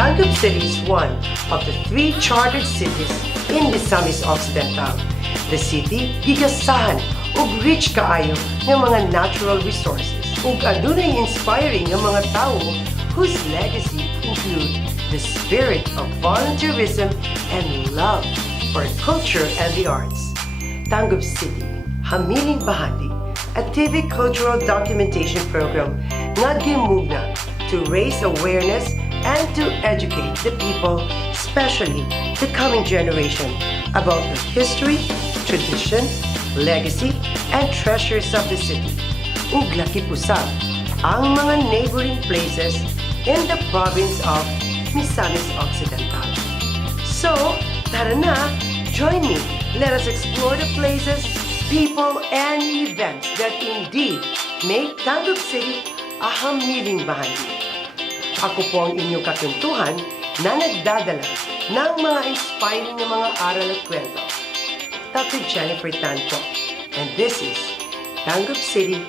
Tangub City is one of the 3 chartered cities in Misamis Occidental. The city gigasahan ug rich kaayo ng mga natural resources ug adunay inspiring ng mga tao whose legacy include the spirit of volunteerism and love for culture and the arts. Tangub City, Hamiling, Bahandi, a TV cultural documentation program nga gimugna to raise awareness and to educate the people, especially the coming generation, about the history, tradition, legacy, and treasures of the city. Ug lakip usab ang mga neighboring places in the province of Misamis Occidental. So, tara na, join me. Let us explore the places, people, and events that indeed make Tangub City a hamiling bahagi. Ako po ang inyong kakuntuhan na nagdadala ng mga inspiring na mga aral at kwento. Dr. Jennifer Tan po. And this is Tangub City,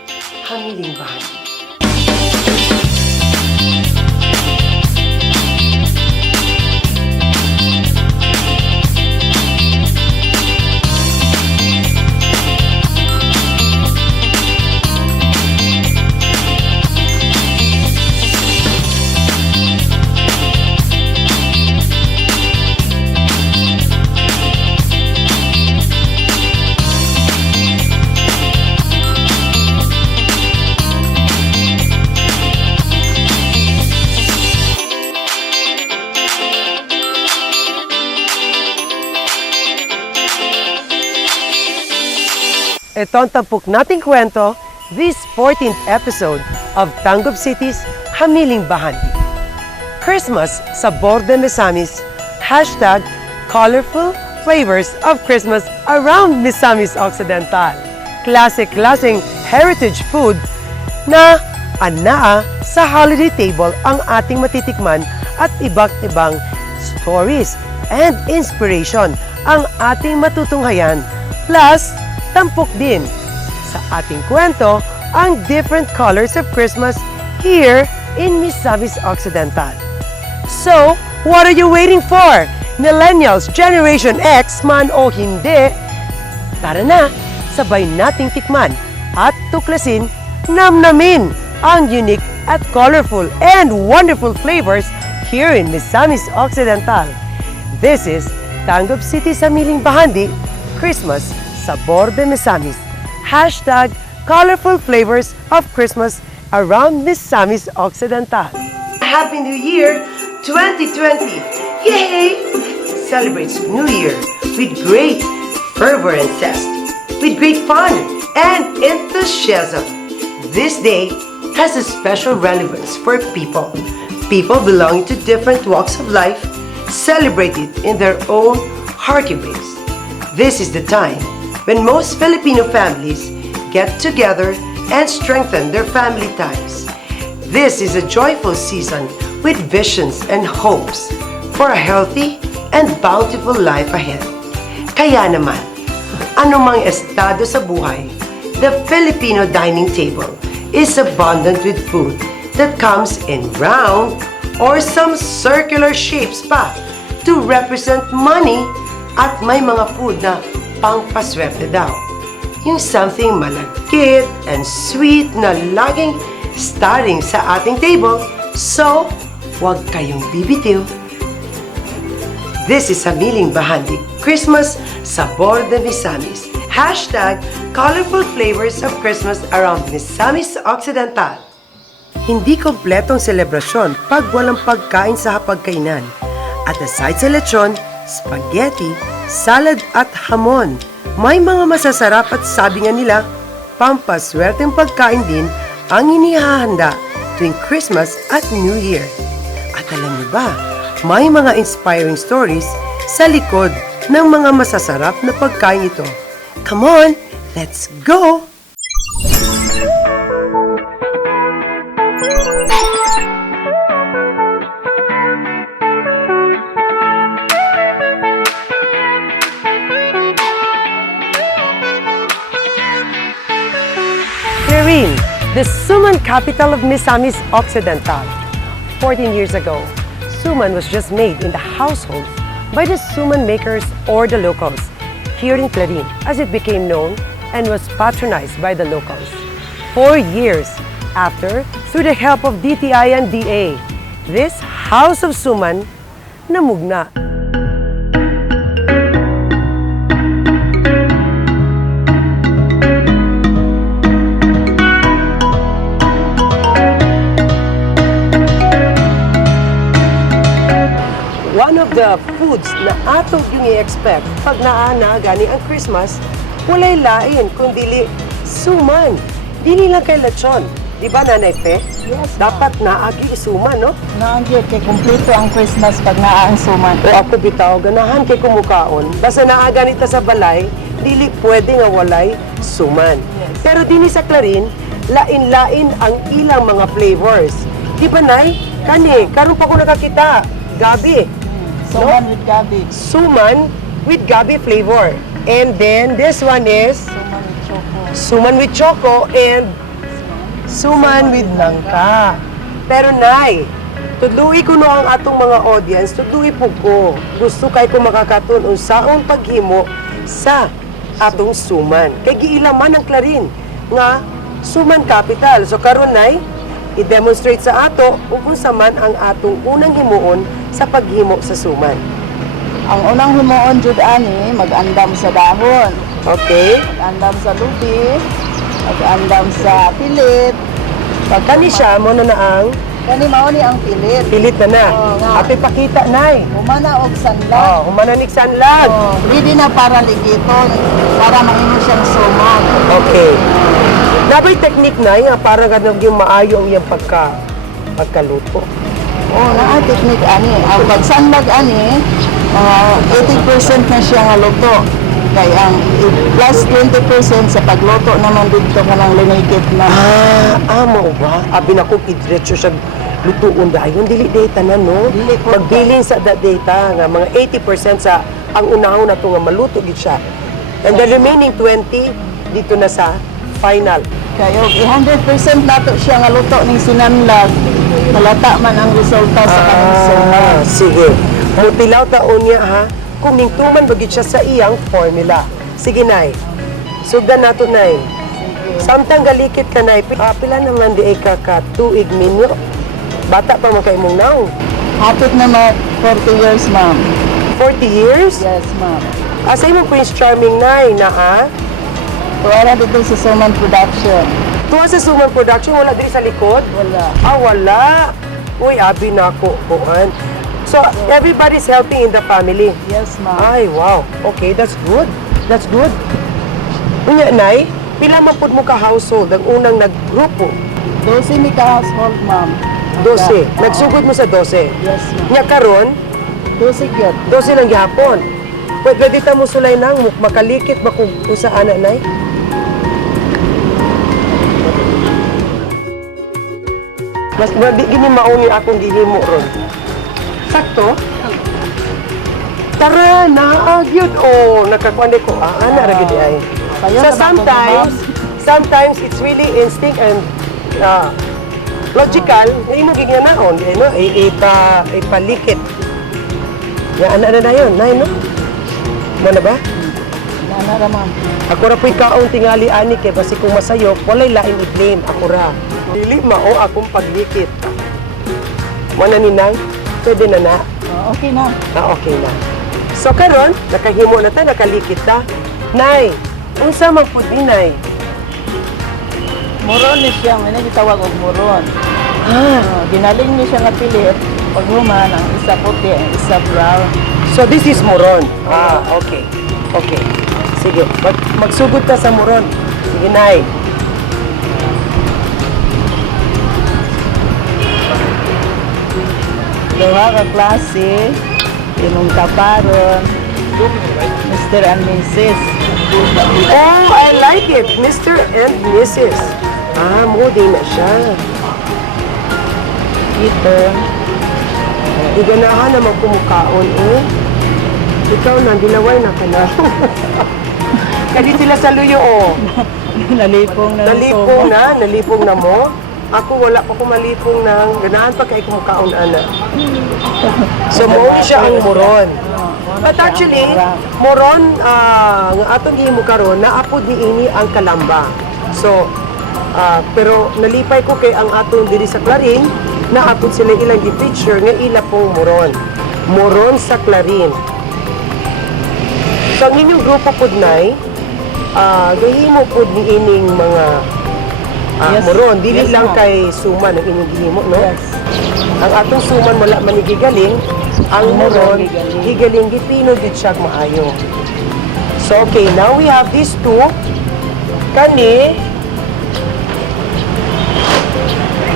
Hamiling Bahagi. Ito ang tampok nating kwento, this 14th episode of Tangub City's Hamiling Bahandi. Christmas sa Borde Misamis, hashtag colorful flavors of Christmas around Misamis Occidental. Classic-classing heritage food na anaa sa holiday table ang ating matitikman at iba't ibang stories and inspiration ang ating matutunghayan. Plus, tampok din sa ating kwento ang different colors of Christmas here in Misamis Occidental. So, what are you waiting for? Millennials, Generation X man o hindi? Tara na, sabay nating tikman at tuklasin, namnamin ang unique at colorful and wonderful flavors here in Misamis Occidental. This is Tangub City sa Hamiling Bahandi, Christmas sa Borde Misamis. Hashtag colorful flavors of Christmas around Misamis Occidental. Happy New Year 2020! Yay! Celebrates New Year with great fervor and zest, with great fun and enthusiasm. This day has a special relevance for people. People belonging to different walks of life celebrate it in their own hearty ways. This is the time when most Filipino families get together and strengthen their family ties. This is a joyful season with visions and hopes for a healthy and bountiful life ahead. Kaya naman, anumang estado sa buhay, the Filipino dining table is abundant with food that comes in round or some circular shapes pa to represent money, at may mga food na pangpaswerte daw. Yung something malagkit and sweet na laging starting sa ating table, so huwag kayong bibitiw. This is Hamiling Bahandi, Christmas sa Borde Misamis. Hashtag colorful flavors of Christmas around Misamis Occidental. Hindi kompletong selebrasyon pag walang pagkain sa hapagkainan. At aside sa lechon, spaghetti, salad at hamon, may mga masasarap at sabi nga nila, pampaswerteng pagkain din ang inihahanda tuwing Christmas at New Year. At alam niyo ba, may mga inspiring stories sa likod ng mga masasarap na pagkain ito. Come on, let's go! The Suman capital of Misamis Occidental. 14 years ago, suman was just made in the households by the suman makers or the locals here in Clarin, as it became known and was patronized by the locals. 4 years after, through the help of DTI and DA, this House of Suman namugna. One of the foods na atong yung i-expect pag naana gani ang Christmas, walay lain kundi suman. Dili lang kay lechon. Di ba, Nanay Fe? Yes, dapat naagi isuman, no? naagi kay kumpleto ang Christmas pag naang suman. O ako bitaw, ganahan kay kumukaon. Basta naaga nita sa balay, dili pwede nga walay suman. Yes. Pero dini sa Clarin, lain-lain ang ilang mga flavors. Di ba, Nay? Kani, karon pa ko nakakita. Gabi. Suman with gabi. Suman with gabi flavor. And then this one is Suman with choco. suman with choco and suman with langka. Pero Nay, tudluwi ko no ang atong mga audience, tudluwi po ko. Gusto kay ko makakaton unsaon paghimo sa atong suman. Kay giilaman ang Clarin nga suman capital. So karon Nay, i-demonstrate sa ato kung sa man ang atong unang himuon sa paghimo sa suman. Ang unang himuon jud ani mag-andam sa dahon, Okay? mag-andam sa lubi, mag-andam sa pilit. Kani siya mo na ang Kani mao ni ang pilit. pilit na na. Oo nga. Api pakita Nay. Humana og sanlag. Humananik sanlag. Ready na para ligiton, para mahimo siyang suman. Okay. Nabay technique na nga para ganun yung maayo ang iyang pagkaluto. Naa technique ani. Ang pagsanlag ani, 80% na siya nga luto. Kaya ang plus 20% sa pagluto naman dito ka ng linikit na. Mo ba? Abi na ko idretso siya lutuon dayon dili data na no. Dili po. Magbilin sa data nga mga 80% sa ang unahon na to nga maluto gid siya. And the remaining 20 dito na sa final. Kaya 100% nato siya nga luto ning sinanlag. Malata man ang resulta sa kanang suman. Sige. Mutilaw taon niya ha. Kung ningtuman bagid siya sa iyang formula. Sige Nay. Sugdan nato Nay. Samtang galikit ka Nay, pila naman di ay tuig minyo. Bata pa man kay mong naong. Hapit na 40 years, ma'am. 40 years? Yes, ma'am. Asa mo Prince Charming Nay na ha? Wala dito sa Suman Production. Tuwa sa Suman Production, wala diri sa likod? Wala. Wala. Uy, abi na ako. Kuan. So, everybody's helping in the family? Yes, ma'am. Ay, wow. Okay, that's good. That's good. Unya, Nay, pila man pud mo ka household ang unang naggrupo? 12 mi ka household, ma'am. 12. Nagsugod mo sa 12. Yes, ma'am. Nya karon, 12 gyud. 12 lang gihapon. Pwede ta mo sulay nang makalikit ba kung saan na, Nay? Mas di gini mauni akong gihimo ron. Sakto? Tara, naagyod. Oh, nakakuan ko. Ana ra gid ay. So sometimes it's really instinct and logical. Imo giganaon, no? Ipalikit. Ya ana na yun, Nay, no? Mo na ba? Nana ra, ma'am. Ako ra po'y kaong tingali ani kay basi kung masayok, walay laing i-blame ako ra. Dili mao akong paglikit. Mo na ni Nay, pwede na na. Okay na. Okay na. So karon, nakahimo na ta, nakalikit ta. Nay, unsa man pud ni Nay? Muron ni siya, may gitawag og muron. Ginaling ni siya nga pilit. Pag human, ang isa puti, ang isa brown. So this is moron. Okay. Okay. Sige, magsugod ta sa moron. Sige, Nay. Duha ka klase, inong kaparon, Mr. and Mrs. Oh, I like it. Mr. and Mrs. Mo din na siya. Ito, Iganahan naman kumukaon, eh. Ikaw na, dilaway na ka na. Kadi sila sa luyo, oh. nalipong na Nalipong na mo. ako wala pa ko malipong nang ganahan pa kay kumakaon ana. So mo siya ang moron. But actually, moron nga atong gihimo karon naapod ni ini ang kalamba. So pero nalipay ko kay ang atong diri sa Clarin, naapod sila ilang gi-picture nga ila pong moron. Moron sa Clarin. So ang inyong grupo pod nay, gahimo pod ni ining mga moron, dili lang kay suman ang inyong gihimo, no? Yes. Ang atong suman wala man gigaling, ang moron gigaling gipino gid siya maayo. So okay, now we have these two. Kani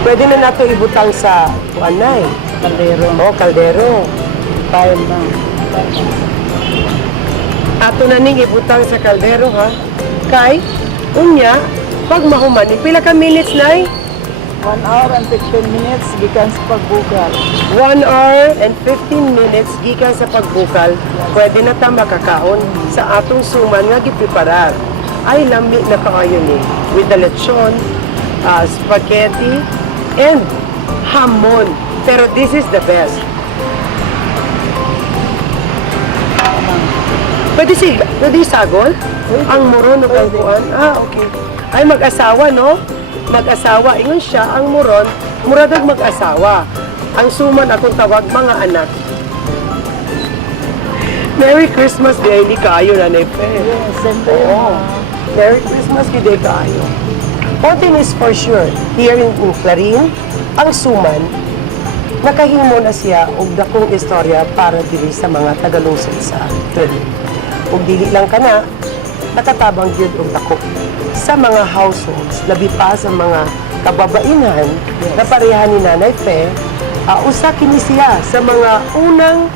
pwede na nato ibutang sa anay. Kaldero. Oh, kaldero. Pile na. Ato na ning ibutang sa kaldero ha. Kay unya pag mahuman, pila ka minutes nay? 1 hour and 15 minutes gikan sa pagbukal. 1 hour and 15 minutes gikan sa pagbukal, pwede na ta makakaon sa atong suman nga gipreparar. Ay lami na kaayo ni with the lechon, spaghetti, and hamon. Pero this is the best. Pwede sagol? Ang moron o kalbuan? Okay. Ay mag-asawa, no? Mag-asawa. Ingon siya, ang moron, muradag mag-asawa. Ang suman akong tawag, mga anak. Merry Christmas, di kayo na nepe. Yes, siyempre. Merry Christmas, di kayo. One thing is for sure, here in Clarin, ang suman, nakahimo na siya og dakong istorya para dili sa mga tagalungsod sa Clarin. Ug dili lang kana, nakatabang gyud og dako sa mga households, labi pa sa mga kababainan na pareha ni Nanay Fe, usa kini siya sa mga unang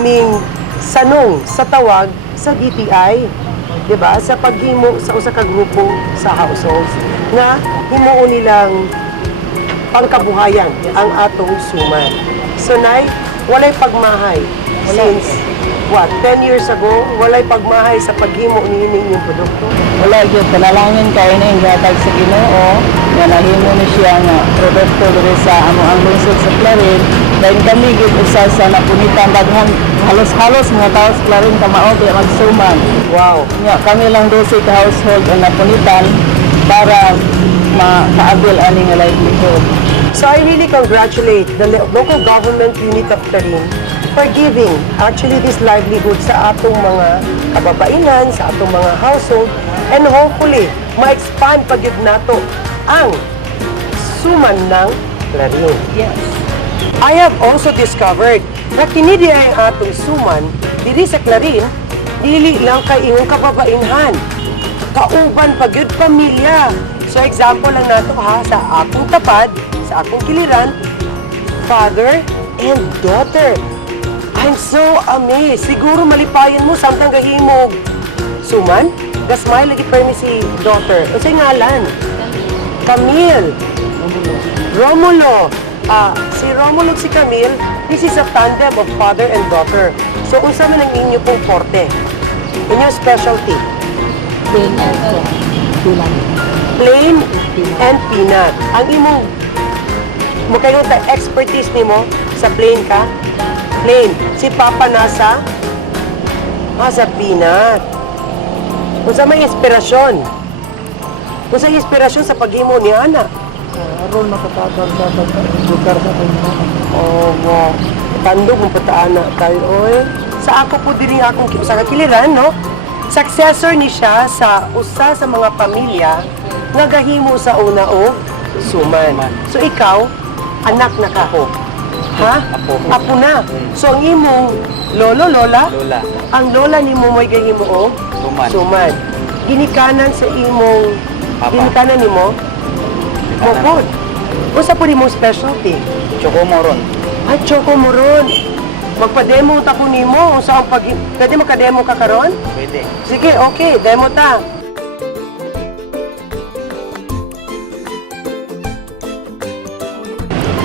ming sanong sa tawag sa DTI, di ba? Sa paghimo sa usa ka grupo sa households nga himuon nilang pangkabuhayan ang atong suman. So nay, walay pagmahay since 10 years ago, walay pagmahay sa paghimo ni ining yung produkto. Wala gyud panalangin kay ning gatag sa Ginoo nga nahimo ni siya nga produkto diri sa ang lungsod sa Clarin. Dahil kami gyud usa sa napunitan daghan halos-halos mga tao sa Clarin kamao di magsuman. Wow. Nya kami lang 12 ka household ang napunitan para makaabel ani nga livelihood. So I really congratulate the local government unit of Clarin for giving actually this livelihood sa atong mga kababainan, sa atong mga household, and hopefully ma-expand pa gyud nato ang suman ng Clarin. Yes. I have also discovered na kini di ay atong suman diri sa Clarin, dili lang kay imong kababainhan, kauban pa gyud pamilya. So example lang nato ha, sa akong tapad, sa akong kiliran, father and daughter. I'm so amazed. Siguro malipayan mo samtang gahimog suman. Gasmay lagi pa ni si daughter. O sa ngalan? Camille. Romulo. Si Romulo at si Camille, this is a tandem of father and daughter. So unsa man ang inyo pong forte? Inyo specialty? Plain and peanut. Ang imong kayo ta expertise nimo sa plain ka? Plain. Si Papa nasa peanut. Kung sa may inspirasyon. Kung sa inspirasyon sa paghimo ni Ana. Aron makatabang sa lugar sa pagmamahal. Wow. Tandog ang pataana tayo. Oy. Sa ako po diri akong sa kakiliran, no? Successor ni siya sa usa sa mga pamilya nga gahimo sa una o suman. So ikaw, anak na ka ho. Ha? Apo na. So ang imong lola, ang lola nimo mo'y gahimo o suman. Ginikanan sa imong ginikanan nimo mopod. Usa po nimo specialty? Chocomoron. Ay, chocomoron. Magpa-demo ta ko nimo sa ang pag pwede maka-demo ka karon? Pwede. Sige, okay, demo ta.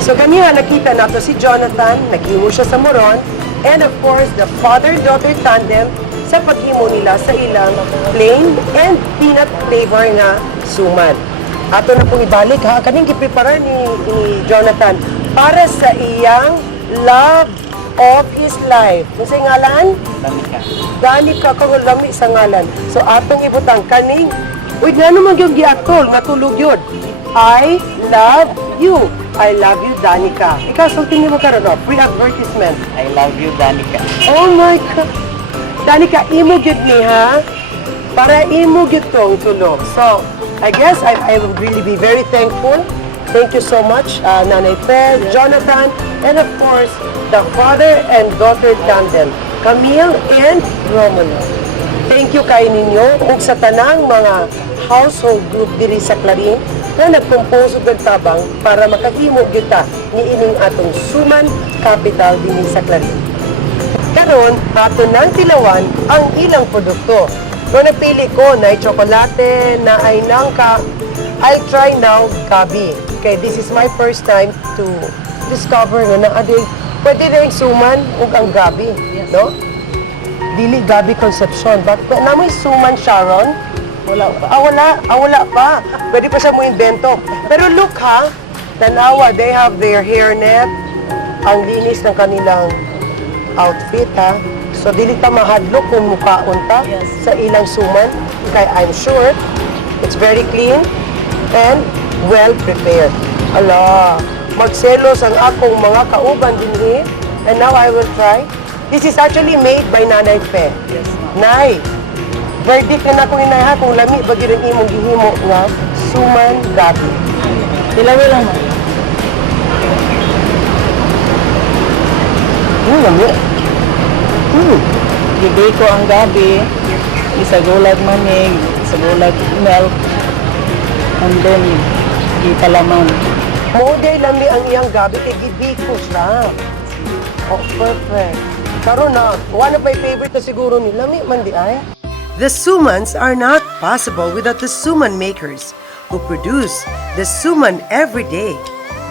So ganyan, nakita nato si Jonathan, naghimo siya sa moron, and of course, the father-daughter tandem sa paghimo nila sa ilang plain and peanut flavor na suman. Ato na pong ibalik ha. Kaning giprepara ni Jonathan para sa iyang love of his life. Kung sa ngalan? Danica kung lami sa ngalan. So atong ibutang kaning, wait nga naman yung giatol, natulog yun. I love you. I love you, Danica. Ikaw, sulting mo ka rin, free advertisement. I love you, Danica. Oh my God. Danica, imo gyud ni ha? Para imo gyud tong tulog. So, I guess I would really be very thankful. Thank you so much, Nanay Pe, Jonathan, and of course, the father and daughter tandem, Camille and Romulo. Thank you kay ninyo ug sa tanang mga household group diri sa Clarin na nagkomposo ng tabang para makahimo kita ni ining atong suman capital dinhi sa Clarin. Karon, ato nang tilawan ang ilang produkto. Kung napili ko na chocolate, na ay nangka, I'll try now gabi. Okay, this is my first time to discover na naadig. Pwede rin suman ug ang gabi, no? Dili gabi Concepcion, but namoy suman Sharon. Wala pa. Pwede pa siya mo invento. Pero look ha, tanawa, they have their hairnet. Ang linis ng kanilang outfit ha. So, dili ta mahadlok kung mukhaon ta sa ilang suman. Kaya I'm sure it's very clean and well prepared. Ala, magselos ang akong mga kauban dinhi. And now I will try. This is actually made by Nanay Pe. Yes, ma'am. Nay, verdict na ako ni Nay ha kung lami ba gyud ang imong gihimo nga suman gabi. Tilawi lang mo. Lami. Gibay ko ang gabi, isagulag manig, isagulag milk, and then ipalaman. Moday lami ang iyang gabi kay gibiko siya. Oh, perfect. Karon na, one of my favorite na siguro ni lami man di ay. The sumans are not possible without the suman makers who produce the suman every day.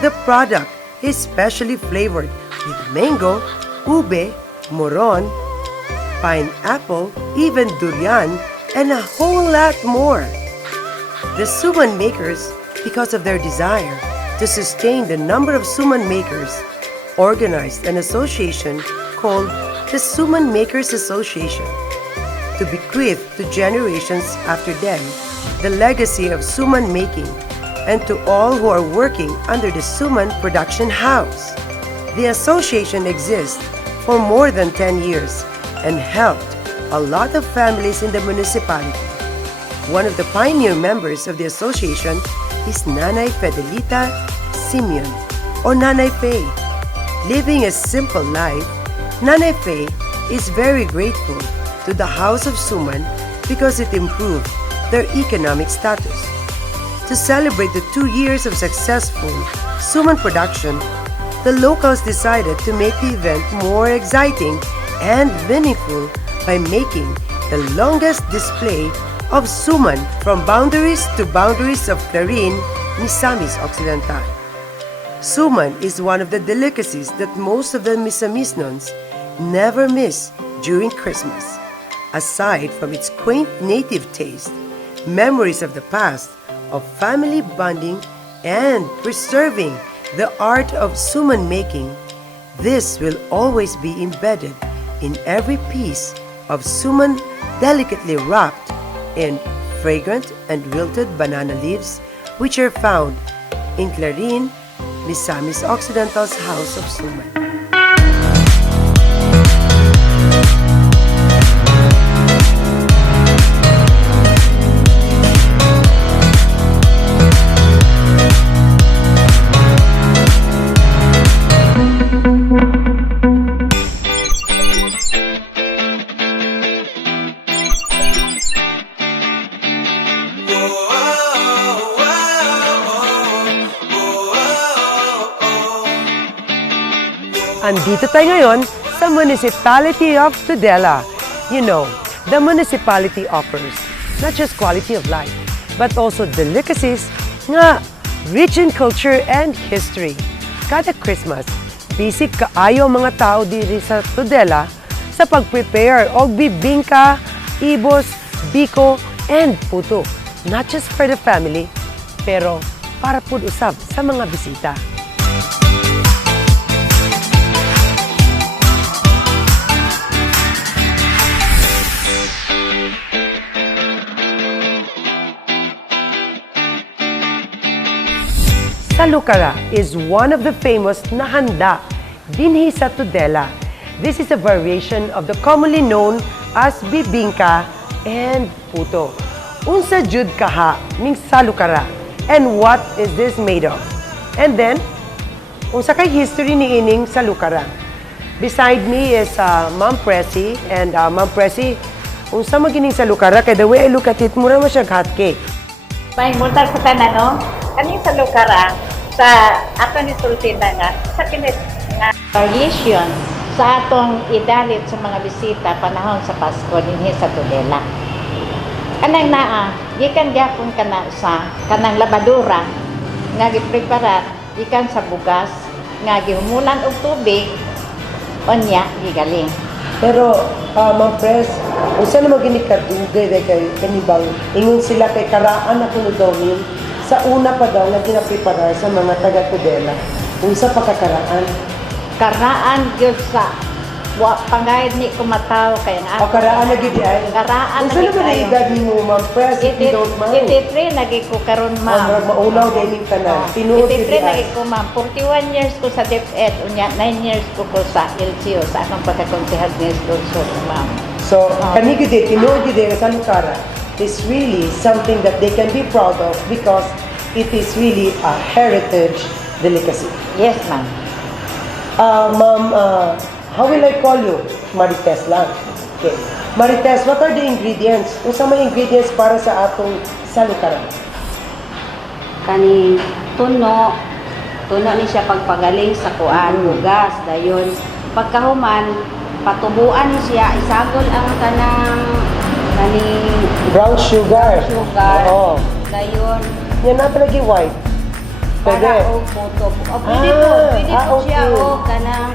The product is specially flavored with mango, ube, moron, pineapple, even durian, and a whole lot more. The suman makers, because of their desire to sustain the number of suman makers, organized an association called the Suman Makers Association to bequeath to generations after them the legacy of suman making and to all who are working under the suman production house. The association exists for more than 10 years and helped a lot of families in the municipality. One of the pioneer members of the association is Nanay Fidelita Simeon or Nanay Faye. Living a simple life, Nanay Faye is very grateful to the House of Suman because it improved their economic status. To celebrate the 2 years of successful suman production, the locals decided to make the event more exciting and meaningful by making the longest display of suman from boundaries to boundaries of Clarin, Misamis Occidental. Suman is one of the delicacies that most of the Misamisnons never miss during Christmas. Aside from its quaint native taste, memories of the past, of family bonding, and preserving the art of suman making, this will always be embedded in every piece of suman delicately wrapped in fragrant and wilted banana leaves, which are found in Clarin, Misamis Occidental's House of Suman. Andito tayo ngayon sa Municipality of Tudela. You know, the municipality offers not just quality of life, but also delicacies nga rich in culture and history. Kada Christmas, bisig kaayo mga tao diri sa Tudela sa pag-prepare og bibingka, ibos, biko, and puto. Not just for the family, pero para pud usab sa mga bisita. Salukara is one of the famous na handa dinhi sa Tudela. This is a variation of the commonly known as bibingka and puto. Unsa jud kaha ning salukara and what is this made of? And then, unsa kay history ni ining salukara? Beside me is Ma'am Presi and Ma'am Presi, unsa magining salukara kay the way I look at it mura man siya hot cake. May multa sa tanan, no? Kaning sa lukara, sa ato ni sultina nga, sa kinit nga variation sa atong idalit sa mga bisita panahon sa Pasko dinhi sa Tudela. Kanang naa, gikan gyapon kana sa kanang labadura nga gipreparar gikan sa bugas nga gihumulan og tubig onya gigaling. Pero, Ma'am Pres, unsa naman ginikadugay kay kanibang ingon sila kay karaan na kuno daw ni sa una pa daw nga ginapreparar sa mga taga-Tudela. Unsa pa kakaraan? Karaan gyud sa pangayad ni kumataw kay nga. O karaan na gid ay. Karaan unsa naman ang edad nimo, Ma'am Pres, if you don't mind? 83 lagi ko karon ma'am. Maunaw gayning tanan. Tinuod gid 83 lagi ay. ko ma'am. 41 years ko sa DepEd, unya 9 years ko sa LCO sa akong pagkakonsehal ni Estorso ma'am. So, kani gid tinuod gid sa Salukara is really something that they can be proud of because it is really a heritage delicacy. Yes ma'am. Ma'am, how will I call you? Marites lang. Okay. Marites, what are the ingredients? Unsa may ingredients para sa atong salukara? Kani tuno ni siya pagpagaling sa kuan bugas dayon pagkahuman patubuan siya isagol ang kanang kani Brown sugar. Oo. dayon Yan na palagi white. Pwede. para og puto pwede po siya okay. og kanang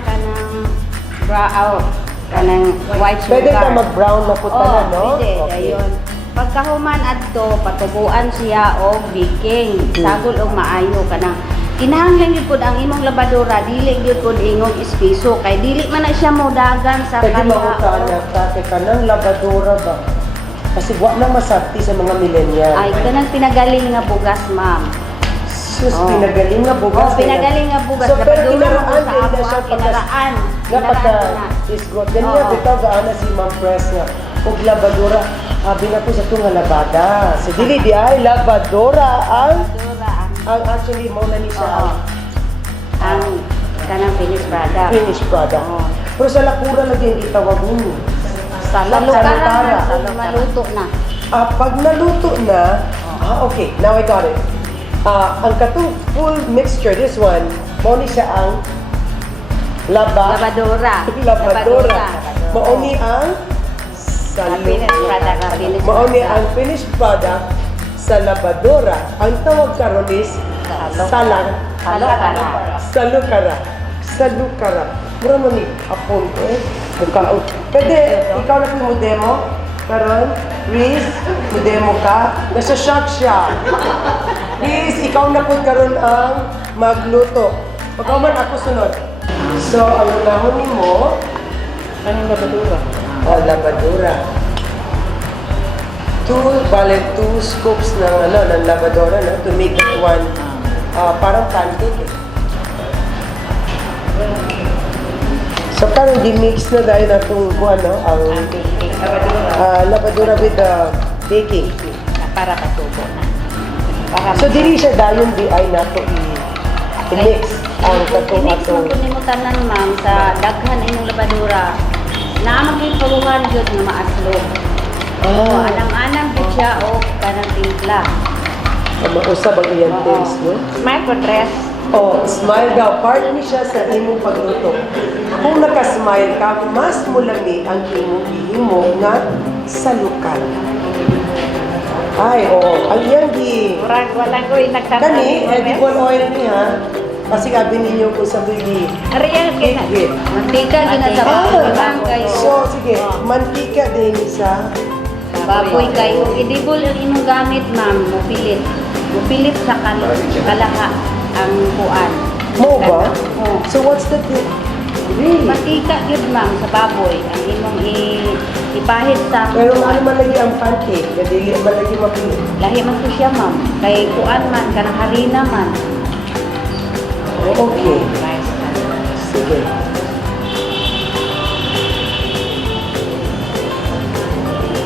brown kanang white sugar Pwede ka mag-brown na puta na, no? pwede dayon pagkahuman adto patubuan siya og baking sagol og maayo kanang kinahanglan gyud pud ang imong labadora dili gyud pud ingong espeso kay dili man na siya modagan sa Pwede kalahaw. mautana ka ng labadora ba? Kasi wala na masakti sa mga millennial. Ay kanang pinagaling nga bugas ma'am. Sus, pinagaling nga bugas. Pinagaling nga bugas. So, pero Labadora kinaraan mo sa din na amo, siya kinaraan. Nga pagka na. isgot. Ganyan Oo. bitaw gaana si Ma'am Pres nga. Kung labadora, abi na po sa ito nga labada. So, dili di ay labadora ang actually mo na ni siya Oo. Ang kanang finished product. finished product. Oo. Pero sa lakura lagi ang itawag ninyo. Sa Salukara. lukaran na maluto na. Pag naluto na, okay, now I got it. Ang katong full mixture, this one, mauni siya ang Labadora. labadora. Mauni ang Finished product. Finished mauni product. ang finished product sa labadora. Ang tawag karon is salukara. Salukara. Mura mo ni apon ko eh. Bukaon. Pwede, ikaw na po mo demo. Karon, Riz, mo demo ka. Nasa-shock siya. Riz, ikaw na po karon ang magluto. Pagkaw man ako sunod. So, ang unahon ni mo, Anong labadura? labadora. Two scoops ng labadora no, to make it one parang pancake. So parang di-mix na dahil na itong ang labadora with the baking. Para patubo na. Para So dili siya dayon di ay nato i-mix ang katong I-mix mo atong po nimo tanan ma'am sa daghan imong labadora. Naamag yung paluhan yun nga maaslog. Anang-anang po siya o kanang timpla. mausab ang iyang taste, no? smile ko dress. Oh, smile daw. Part ni siya sa imong pagluto. Kung naka-smile ka, mas mulami ang imong ihimo nga salukan. Ay, oo. Ang iyang Murag wala ko nagtatapos. Kani, edible oil niya. Kasi gabi ninyo kung sa buhi. Ariyan Higit. Mantika ginasabang kayo. So, sige. Mantika din sa Baboy kayo. Idibol ang imong gamit ma'am, mopilit. Pilit sa kalaha ang kuan. Mo ba? Oo. So what's the tip? Really? Matika yun ma'am sa baboy. Ang imong ipahit sa Pero ano man lagi ang pancake? Dili man lagi mapili. lahi man to siya ma'am. Kay kuan man, kanang harina man. Okay. Rice man. Sige.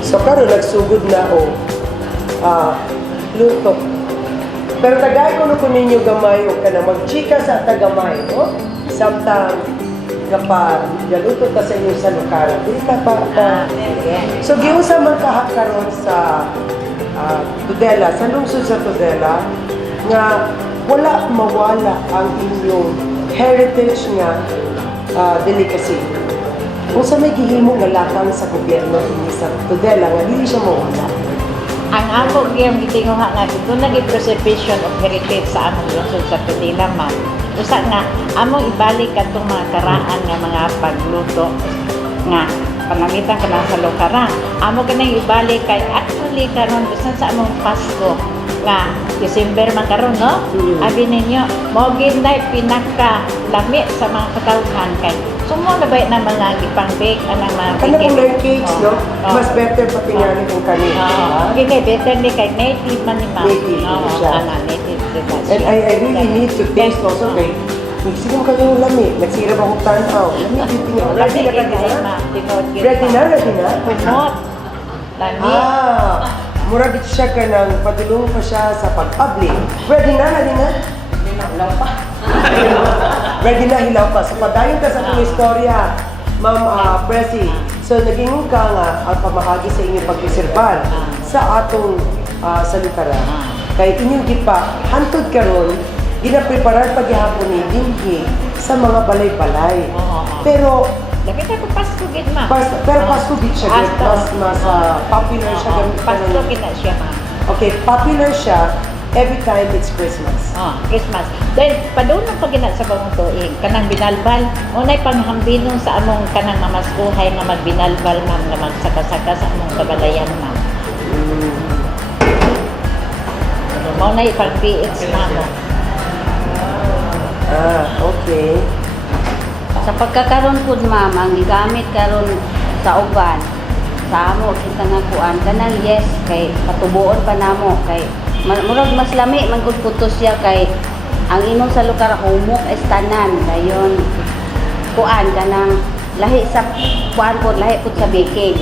So karon nagsugod na o luto. Pero tagay ko no ninyo gamay o kana magchika sa tagamay, no? Samtang kapag galuto ta sa inyo sa lokal. Dili ta pa. So giusa man karon sa Tudela, sa lungsod sa Tudela nga wala mawala ang inyong heritage nga delicacy. Kung sa may gihimo nga lakang sa gobyerno ini sa Tudela nga dili siya mawala. Ang ako giyang gitinguha nga dito naging preservation of heritage sa among lungsod sa Tudela man. Usa nga among ibalik katong mga karaan nga mga pagluto nga panamitan ka na sa lokara. Amo ganang ibalik kay actually karon bisan sa among Pasko nga December man karon no. Abi ninyo mo ginay pinaka lami sa mga katawhan kay sumo na ba na mga gipang-bake anang mga Kanang mga cakes, no? Mas better pati nga ni kung kanina. Gini, better ni kay native man ni ma'am. Native siya. Native diba And I really need to taste also kay Nagsigong ka yung lami. Nagsirap akong tanaw. Lami, dito nga. Ready na ka na? Ready na? Ready na? Kumot. Lami. Murag siya ka nang padulong pa siya sa pag-abli. Ready na? Ready na? Hilaw pa. Ready na, hilaw pa. So, padayon ka sa itong istorya, Ma'am Presi. So, naging ka nga ang pamahagi sa inyong pagreserbar sa atong salukara. Kaya inyong gipa, hantod karon ginapreparar paghihapon ni dinhi sa mga balay-balay. Pero Lami ka ko Pasko gid ma. pero Pasko gid siya gid. Mas popular siya gamit ka Pasko ng- gid na siya ma. Okay, popular siya every time it's Christmas. Christmas. Then padung pag gina sa bagong tuig kanang binalbal, unay panghambinon sa among kanang mamaskuhay nga magbinalbal ma'am nga magsaka-saka sa among kabalayan ma'am. Mao na ipag-PH namo. Okay. Sa pagkakaroon po ma'am, ang gigamit karon sa uban, sa amo kita nga kuan kanang yes kay patubuon pa namo kay murag mas lami man gud putos siya kay ang imong sa lugar humok is tanan dayon kuan kanang lahi sa kuan po lahi pud sa baking.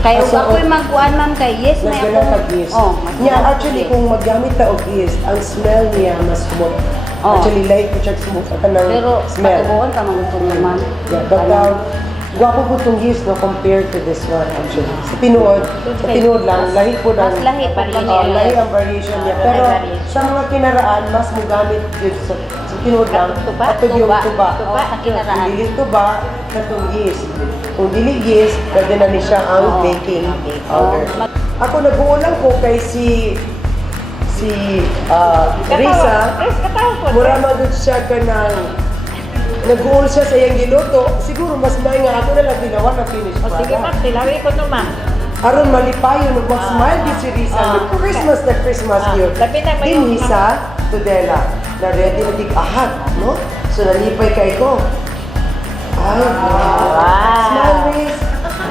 Kay ug ako'y magkuan man kay yes may Nagdala ka yeast. Actually, kung maggamit ta og yeast, ang smell niya mas smooth. Actually, like ko siya smooth ka ng pero smell. patubuon pa man gud naman. Yeah, but gwapo po itong yeast no, compared to this one actually. Sa tinuod lang, lahi po ng... Mas lahi pa lang lahi ang variation niya. Pero sa mga kinaraan, mas mugamit yun sa tinuod lang. Ato yung tuba. Tuba na kinaraan. Kung dili tuba, katong yeast. Kung dili yeast, pwede na ni siya ang baking powder. Ako nag-uulang ko kay si Risa. Mura magod siya ka ng nag-uol siya sa iyang giluto, siguro mas may nga ako na lang ginawa na finish O sige ma'am, tilawi ko no ma'am. Aron malipayon, mag-smile din si Risa. Christmas na Christmas yun. Labi na may Dinhi sa Tudela, na ready na tig-ahat, no? So nalipay kay ko. Ay, smile, Riz.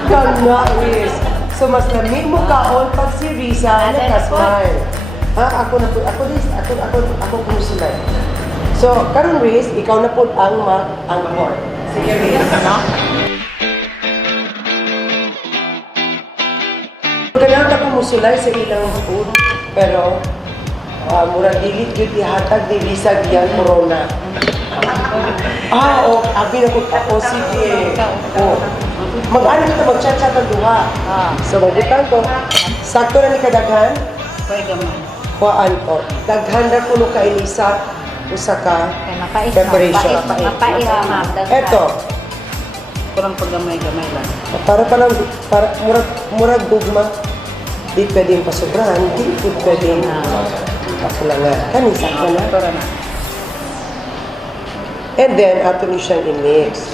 Kanga, Riz. So mas lamig mo kaon pag si Risa naka-smile. Ako kumusulay. So, karon Riz, ikaw na po ang mag-angkor. Sige, Riz. No? Kailangan na kumusulay sa ilang food, pero murag dilit yun ihatag ni Lisa Gian Corona. Abi na ko, sige. Mag-ano kita, mag-chat-chat ang duha. So, mabutan ko. Sakto na ni kadaghan? Pwede man. Kuhaan ko. Daghan na kuno ka Elisa. Usa ka Mapait. preparation. Mapait ma'am. Eto, Kurang paggamay-gamay lang. para murag dugma. Di pwedeng pasobrahan, di pwedeng kakulangan. Kanisa ka na. And then, ato ni siyang i-mix.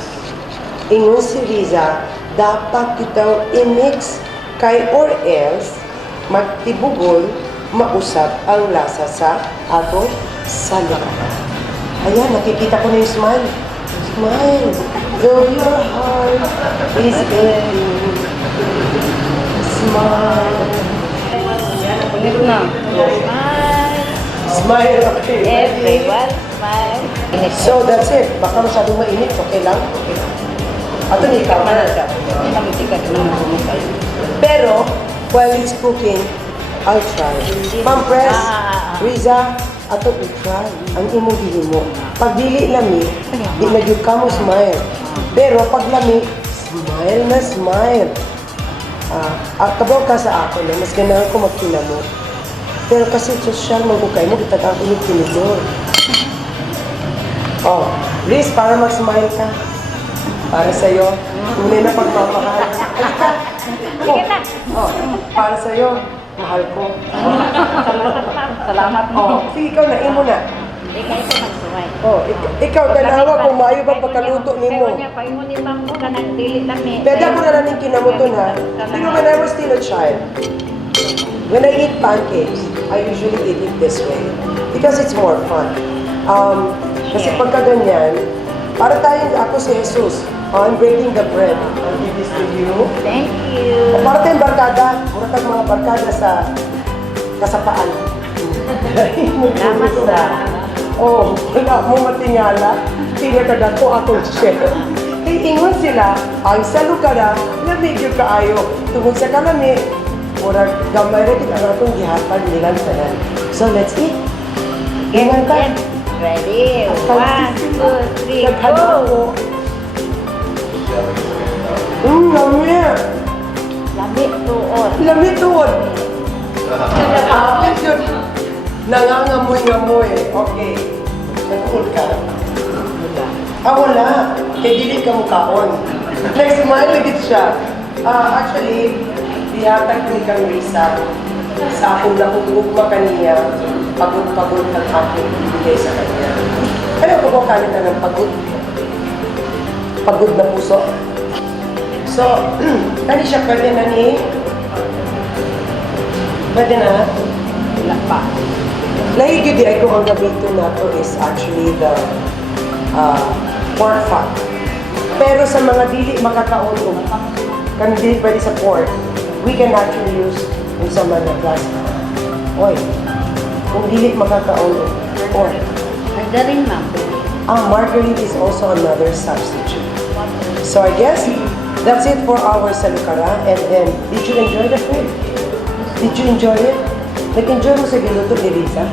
Ingon si Riza, dapat itaw i-mix kay or else magtibugol mausap ang lasa sa atong salukara. Ayan, nakikita ko na yung smile. Smile, though your heart is in. Smile. Smile, okay. Everyone smile. So that's it. Baka masyadong mainit, okay lang? Ato ni ikaw na. Pero, while it's cooking, I'll try. Ma'am Press, Riza, ato i-try. Ang imong mo. Pag dili lami, di na gyud ka mo smile. Pero pag lami, smile na smile. At kabaw ka sa ako na, mas ganahan ko magkinamo. Pero kasi social man ko kayo mo, kita kang init-tinidor. Oh, Liz, para mag-smile ka. Para sa'yo. Tunay na pagmamahal. Oh, para sa'yo. Mahal ko. Salamat mo. Oh, sige, ikaw na. Imo na. Hindi kayo po magsuway. Oh, ikaw, tanawa kung maayo ba pagkaluto nimo. Kaya niya, paingon ni Ma'am mo ka ng dili lami. Pwede ko na lang kinamuton ha. Pero when I was still a child, when I eat pancakes, I usually eat it this way. Because it's more fun. Kasi pagka ganyan, para tayong ako si Jesus. I'm breaking the bread. I'll give this to you. Thank you. Para tayong barkada. Mura tayong mga barkada sa kasapaan. Salamat sa... Oh, wala mo matingala. Tinatagad ko akong chef. Ingon sila, ang salukara na medyo kaayo. Tungkol sa kalami, murag gamay rin ang atong gihatag nilang tanan. So let's eat. Ingan ka. Ready? 1, 2, 3, go! Lami. Lami tuon. Lami tuod. Yun. Nangangamoy-ngamoy. Okay. Nagkul ka. Wala. Kaya dili ka mukhaon. Nag-smile agad siya. Actually, dihatag ni kang Risa sa akong nakugugma kaniya, pagod-pagod ang aking ibigay sa kanya. Ayaw ko ba kanita ng pagod? Pagod na puso. So, tani siya pwede na ni? Pwede na? Wala pa. Lahig yun di ay kung ang gabito na to is actually the pork fat. Pero sa mga dili makakaulong, kung dili pwede sa pork, we can actually use yung sa mga glass. Oy, kung dili makakaulong, pork. Margarine, ma'am. Margarine is also another substitute. So I guess that's it for our salukara. And then, did you enjoy the food? Did you enjoy it? Nag-enjoy mo sa giluto ni Lisa?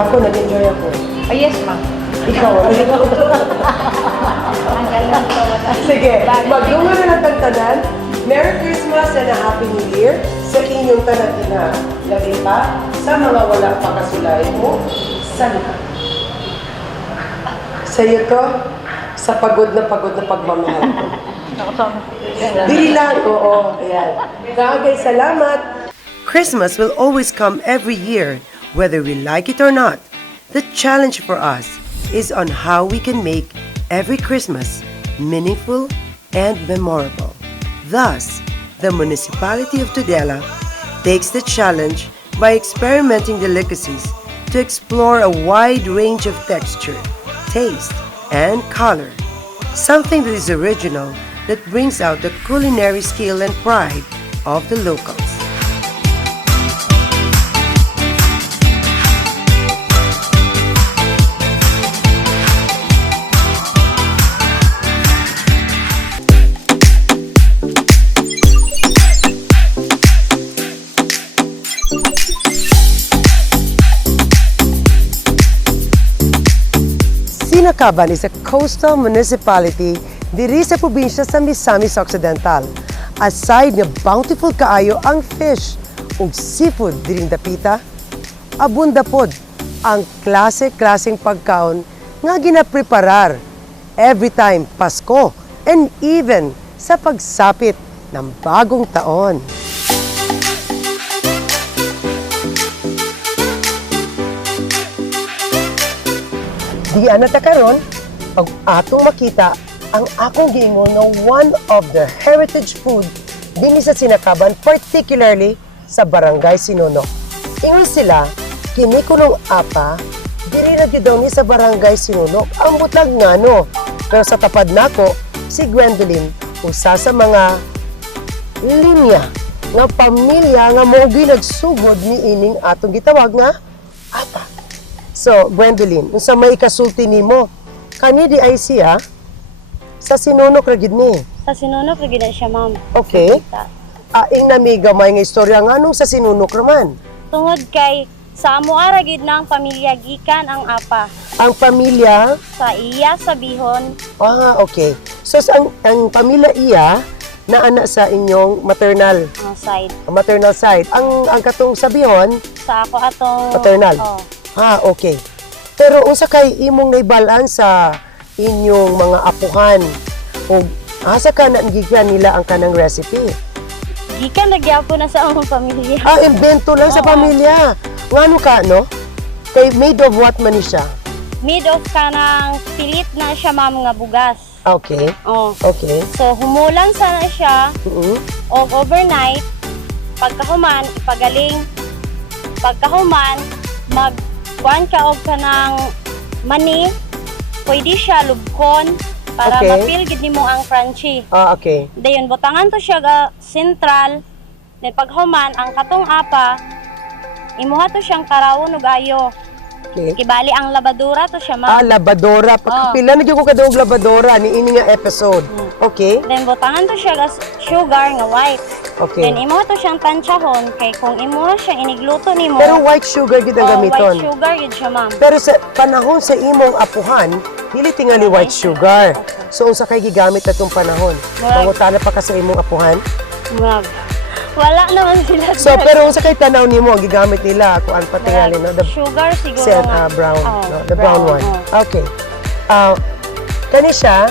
Ako, nag-enjoy ako. Oh, yes, ma'am. Ikaw, Ang galang ko. sige, magdungo na ng tantanan. Merry Christmas and a Happy New Year sa inyong tanatina. Lagi pa sa mga wala pa kasulay mo, salukara. Sa'yo to, sa pagod na pagmamahal ko. Dili lang, oo. Ayan. Kagay, salamat. Christmas will always come every year, whether we like it or not. The challenge for us is on how we can make every Christmas meaningful and memorable. Thus, the municipality of Tudela takes the challenge by experimenting delicacies to explore a wide range of texture, taste, and color. Something that is original that brings out the culinary skill and pride of the locals. Sinakaban is a coastal municipality diri sa probinsya sa Misamis Occidental. Aside nga bountiful kaayo ang fish ug seafood diring dapita, abunda pod ang klase-klaseng pagkaon nga ginapreparar every time Pasko and even sa pagsapit ng bagong taon. Di ana ta karon pag atong makita ang akong giingon nga one of the heritage food dinhi sa Sinakaban, particularly sa Barangay Sinonok. Ingon sila, kini kulong apa, diri na gyud daw ni sa barangay Sinunok. Ang butlag nga no. Pero sa tapad nako, si Gwendolyn, usa sa mga linya nga pamilya nga mo'y nagsugod ni ining atong gitawag nga apa. So, Gwendolyn, unsa may ikasulti nimo? Kani di ay siya sa Sinunok ra gid ni. Sa Sinunok, lagi na siya, ma'am. Okay. Ing namiga may nga istorya nga nung sa Sinunok raman. Tungod kay sa amo aragid ng pamilya gikan ang apa. Ang pamilya, Sa iya sabihon, okay. So, ang pamilya iya na anak sa inyong maternal side. side. Ang katong sabihon, Sa ako atong... maternal. Oh. Okay. Pero unsa kay imong naibalaan sa inyong mga apuhan o asa ka na gikan nila ang kanang recipe? Gikan nagyapo na sa among pamilya. Invento lang sa Oo. pamilya. Ngano ka, no? Kay made of what man ni siya? Mid of kanang pilit na siya, ma'am, nga bugas. Okay. Oh. Okay. So, humulan sana siya Mm-hmm. o overnight. Pagkahuman, ipagaling. Pagkahuman, magkuhan ka og kanang mani. Pwede siya lubkon para Okay. mapil gid nimo ang crunchy. Okay. Dayon butangan to siya ga sentral. Then paghuman ang katong apa, imuha to siyang karawon ug ayo. Okay. Kibali ang labadura to siya, ma'am. Labadora. Pagkapila na gyud ko kadawog labadora ni ini nga episode. Okay? Then butangan to siya ga sugar nga white. Okay. Then imuha to siyang tansyahon kay kung imuha siya inigluto nimo. Pero white sugar gyud ang gamiton. White sugar yun siya, ma'am. Pero sa panahon sa imong apuhan, dili tingali white sugar. So unsa kay gigamit atong panahon? Murag. Mangutana pa ka sa imong apuhan? Murag. Wala naman sila. So pero unsa kay tanaw nimo ang gigamit nila kuan pa tingali no? The sugar siguro said, nga. brown, Oh, no? The brown one. oh. Okay. Kani siya,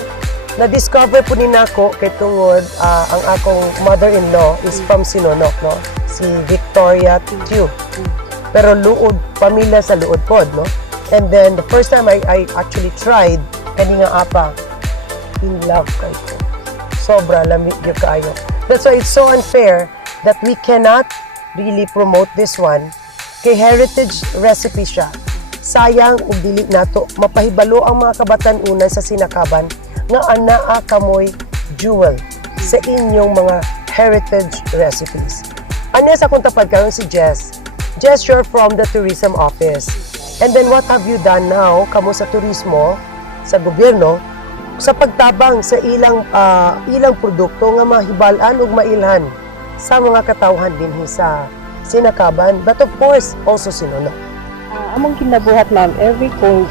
na-discover po ni nako kay tungod ang akong mother-in-law is from Sinunok, no? Si Victoria Tube. Pero luod, pamilya sa luod pod, no? And then, the first time I actually tried, kani nga apa, in love kay ko. Sobra, lamig yung kaayo. That's why it's so unfair that we cannot really promote this one kay heritage recipe siya. Sayang ug dili nato mapahibalo ang mga kabatan-unan sa sinakaban nga anaa kamoy jewel sa inyong mga heritage recipes. Ano sa kung tapad karon si Jess? Jess, you're from the tourism office. And then what have you done now kamo sa turismo sa gobyerno sa pagtabang sa ilang produkto nga mahibalan ug mailhan sa mga katawhan dinhi sa sinakaban, but of course also Sinunok. Among kinabuhat, ma'am, every kung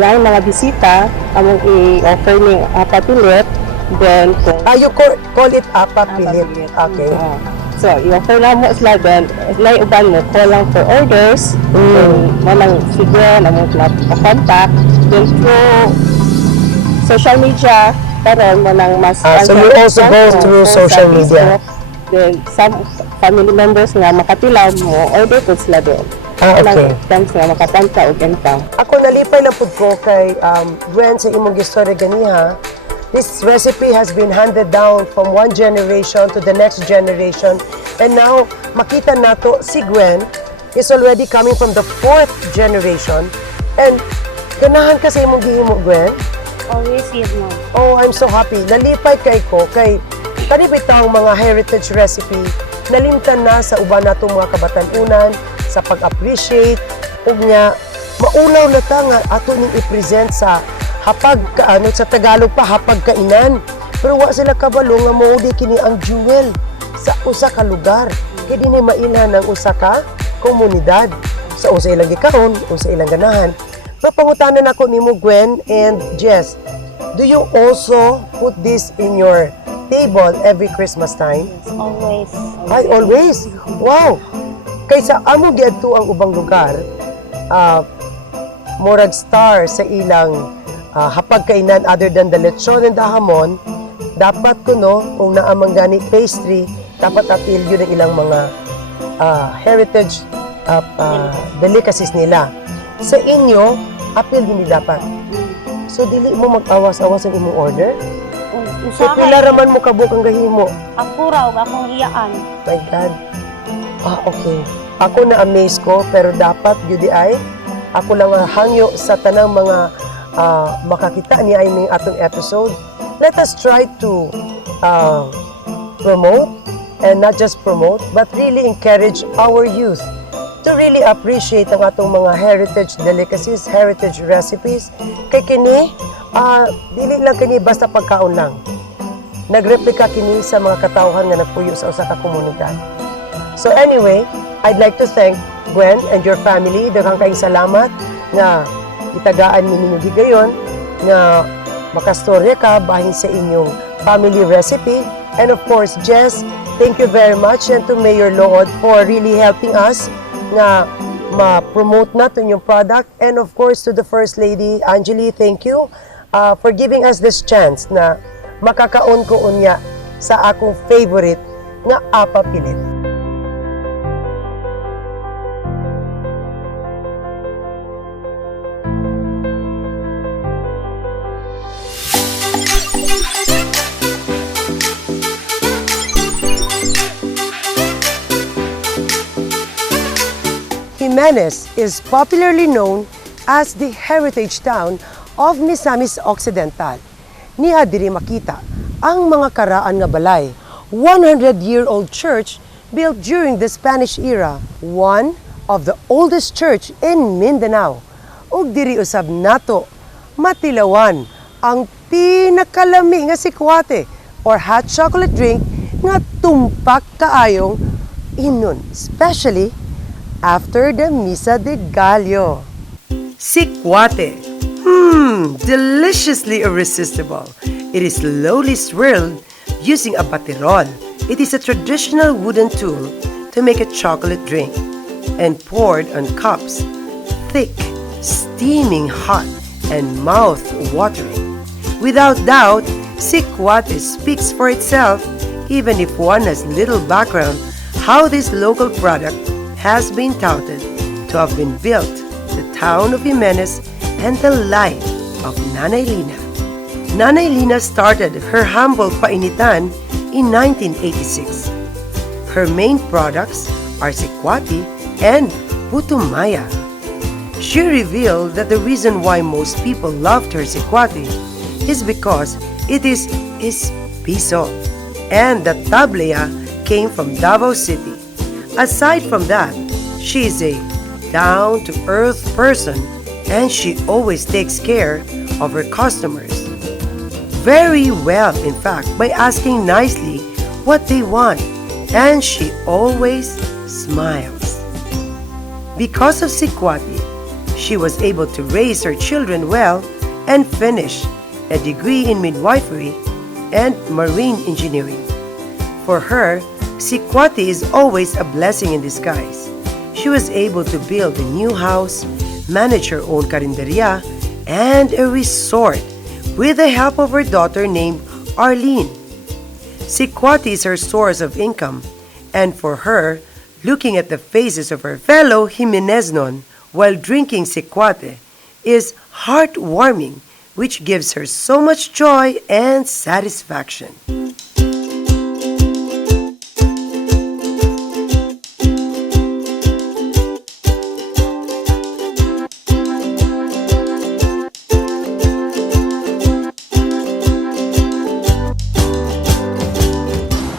dahil mga bisita, among i-offer ni papilit, then kung You call it apa pilit. Okay. so i-offer na mo sila, then may uban mo, call lang for orders, then manang sige, among na-contact, then through social media, karon mo nang mas... So you also go through social media? Then some family members nga makatilaw mo, order po sila din. Okay. Thanks nga makapanta o ganito. Ako nalipay lang pud ko kay Gwen sa imong gistorya ganiha. This recipe has been handed down from one generation to the next generation. And now, makita nato si Gwen is already coming from the 4th generation. And ganahan ka sa imong gihimo, Gwen? Always yun, ma'am. Oh, I'm so happy. Nalipay kay ko kay kanibitang mga heritage recipe nalimtan na sa uban natong mga kabatan-unan sa pag-appreciate ug nya maulaw na ta nga ato ning i-present sa hapag sa Tagalog pa hapag kainan. Pero wa sila kabalo nga mao di kini ang jewel sa usa ka lugar. Kay dinhi mailhan ng usa ka komunidad sa usa ilang gikaron, usa ilang ganahan. Pero pangutanan ako nimo Gwen and Jess. Do you also put this in your table every Christmas time? Always. Ay, always? Wow! Kaysa amo giadto ang ubang lugar, murag star sa ilang hapagkainan other than the lechon and the hamon, dapat kuno kung naamang gani pastry, dapat appeal yun ang ilang mga heritage delicacies nila. Sa inyo, appeal din dapat. So, dili mo mag-awas-awas ang imong order? So, pila raman mo kabuk ang gahimo? Ako raw, akong iyaan. My God. Okay. ako na amaze ko, pero dapat yun ay ako lang ang hangyo sa tanang mga makakita niya ay ning atong episode. Let us try to promote, and not just promote, but really encourage our youth to really appreciate ang atong mga heritage delicacies, heritage recipes. Kay kini, dili lang kini basta pagkaon lang. Nagreplika kini sa mga katawhan nga nagpuyo sa usa ka komunidad. So anyway, I'd like to thank Gwen and your family. Daghang kayong salamat nga itagaan ninyo gigayon nga makastorya ka bahin sa inyong family recipe. And of course, Jess, thank you very much, and to Mayor Lood for really helping us na ma-promote natin yung product. And of course, to the First Lady, Angeli, thank you for giving us this chance na makakaon ko unya sa akong favorite nga apa pilit. Jimenez is popularly known as the heritage town of Misamis Occidental. Niha diri makita ang mga karaan nga balay, 100-year-old church built during the Spanish era, one of the oldest church in Mindanao. Ug diri usab nato matilawan ang pinakalami nga sikwate or hot chocolate drink nga tumpak kaayong inon, especially after the Misa de Gallo. Sikwate. Deliciously irresistible. It is slowly swirled using a batirol. It is a traditional wooden tool to make a chocolate drink and poured on cups, thick, steaming hot, and mouth-watering. Without doubt, sikwate speaks for itself, even if one has little background how this local product has been touted to have been built the town of Jimenez and the life of Nanay Lina. Nanay Lina started her humble painitan in 1986. Her main products are sikwati and putumaya. She revealed that the reason why most people loved her sikwati is because it is piso, and that tablea came from Davao City. Aside from that, she is a down-to-earth person, and she always takes care of her customers. Very well, in fact, by asking nicely what they want, and she always smiles. Because of sikwati, she was able to raise her children well and finish a degree in midwifery and marine engineering. For her, sikwati is always a blessing in disguise. She was able to build a new house, manage her own karinderya, and a resort with the help of her daughter named Arlene. Sikwati is her source of income, and for her, looking at the faces of her fellow Jimeneznon while drinking sikwate is heartwarming, which gives her so much joy and satisfaction.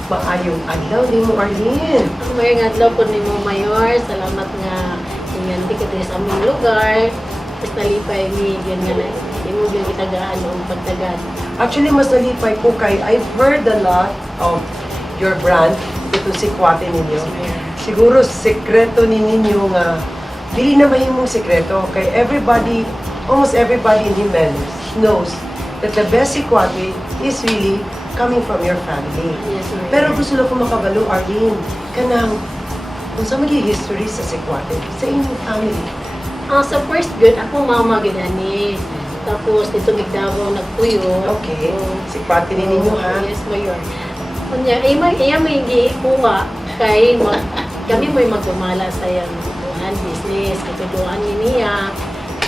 Maayong adlaw din mo, Arlene. May nga adlaw po ni mo, Mayor. Salamat nga ingandi ka sa aming lugar. Tapos nalipay mi, yun nga na, imo yung itagaan o pagtagad. Actually, mas nalipay ko kay I've heard a lot of your brand, ito sikwate ninyo. Siguro, sekreto ni ninyo nga, dili na mahimong sekreto, kay everybody, almost everybody in Jimenez knows that the best sikwate is really coming from your family. Yes, ma'am. Pero gusto na ko makabalo, Arlene, kanang, kung sa maging history sa sikwate, sa inyong family. Sa first grade, ako mama ginani. Tapos dito Davao nagpuyo. Okay, sikwate ni ninyo, ha? Yes, Mayor. Kunya, may giikuha kay kami may magdumala sa yung business. Katuduan niya.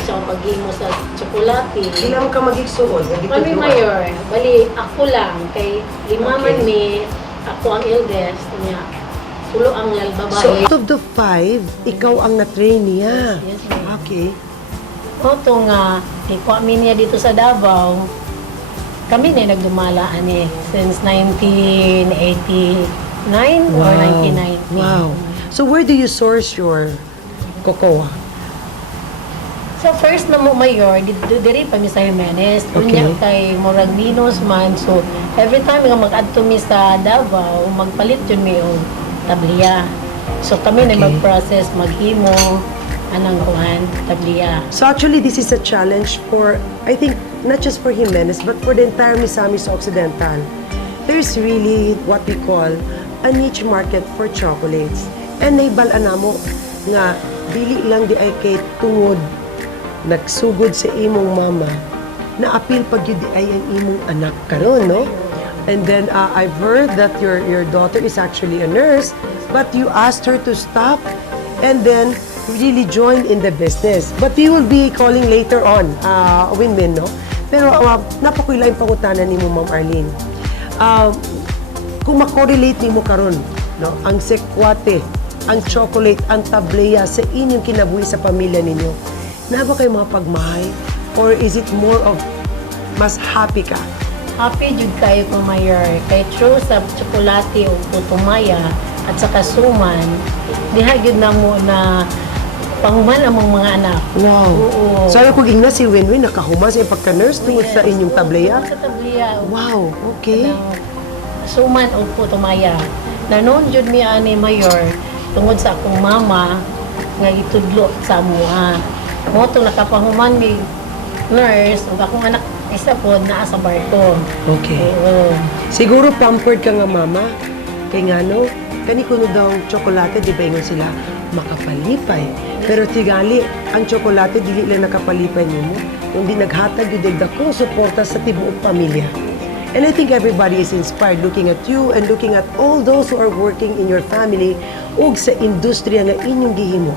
Sa paghimo sa tsokolate. Ilang ka magigsuon? Kami, Mayor. Bali, ako lang. Kay lima man Okay. ako ang eldest niya. Tulo ang So, babae. out of the 5, ikaw ang na-train niya. Yes, ma'am. Okay. Oto nga, ikuha mi niya dito sa Davao. Kami na nagdumala ani since 1989 or 1990. Wow. So, where do you source your cocoa? So first na mo mayor, diri pa mi sa Jimenez. Unya kay Morag Minos man. So every time nga mag-adto mi sa Davao, magpalit yun mi og tabliya. So kami na mag-process, maghimo, anang kuhan, tabliya. So, actually, this is a challenge for, I think, not just for Jimenez, but for the entire Misamis Occidental. There's really what we call a niche market for chocolates. And naibalaan na mo nga, dili lang di ay kay tungod nagsugod sa imong mama na apil pag yun di ay ang imong anak karon, no? And then I've heard that your daughter is actually a nurse, but you asked her to stop and then really join in the business. But we will be calling later on, win-win, no? Pero napakuila yung pangutanan ni mo, Ma'am Arlene. Kung makorelate ni mo karon, no? Ang sekwate, ang chocolate, ang tableya sa inyong kinabuhi sa pamilya ninyo, na ba kayo mga pagmahay? Or is it more of mas happy ka? Happy jud kayo ko mayor. Kay true sa tsokolate o putumaya at saka suman, diha gyud na mo na panguman among mga anak. Wow. Oo. So, ayaw kong ingna si Winwin, nakahuma sa pagka-nurse tungod sa inyong tableya? Sa tabliya. Wow, okay. Suman o putumaya. Nanon jud mi ani mayor tungod sa akong mama nga gitudlo sa amuha. Mo to nakapahuman mi nurse ug akong anak isa po naa sa barko. Okay. Oo. Siguro pampered ka nga, mama. Kay nga, no? Kani kuno daw tsokolate, di ba ingon sila, makapalipay. Pero tigali, ang tsokolate, dili lang nakapalipay nimo. Kundi naghatag yung dagdakong suporta sa tibuok pamilya. And I think everybody is inspired looking at you and looking at all those who are working in your family ug sa industriya nga inyong gihimo.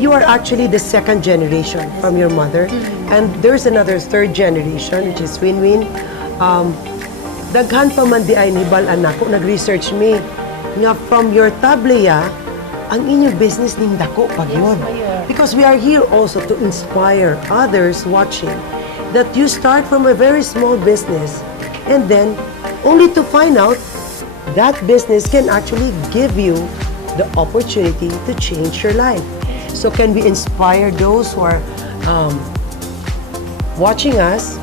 You are actually the second generation from your mother, and there's another third generation, which is Winwin. Daghan pa man di ay nibal anako, nag-research me nga from your tableya, ang inyong business ning dako pag yun. Because we are here also to inspire others watching that you start from a very small business and then only to find out that business can actually give you the opportunity to change your life. So can we inspire those who are watching us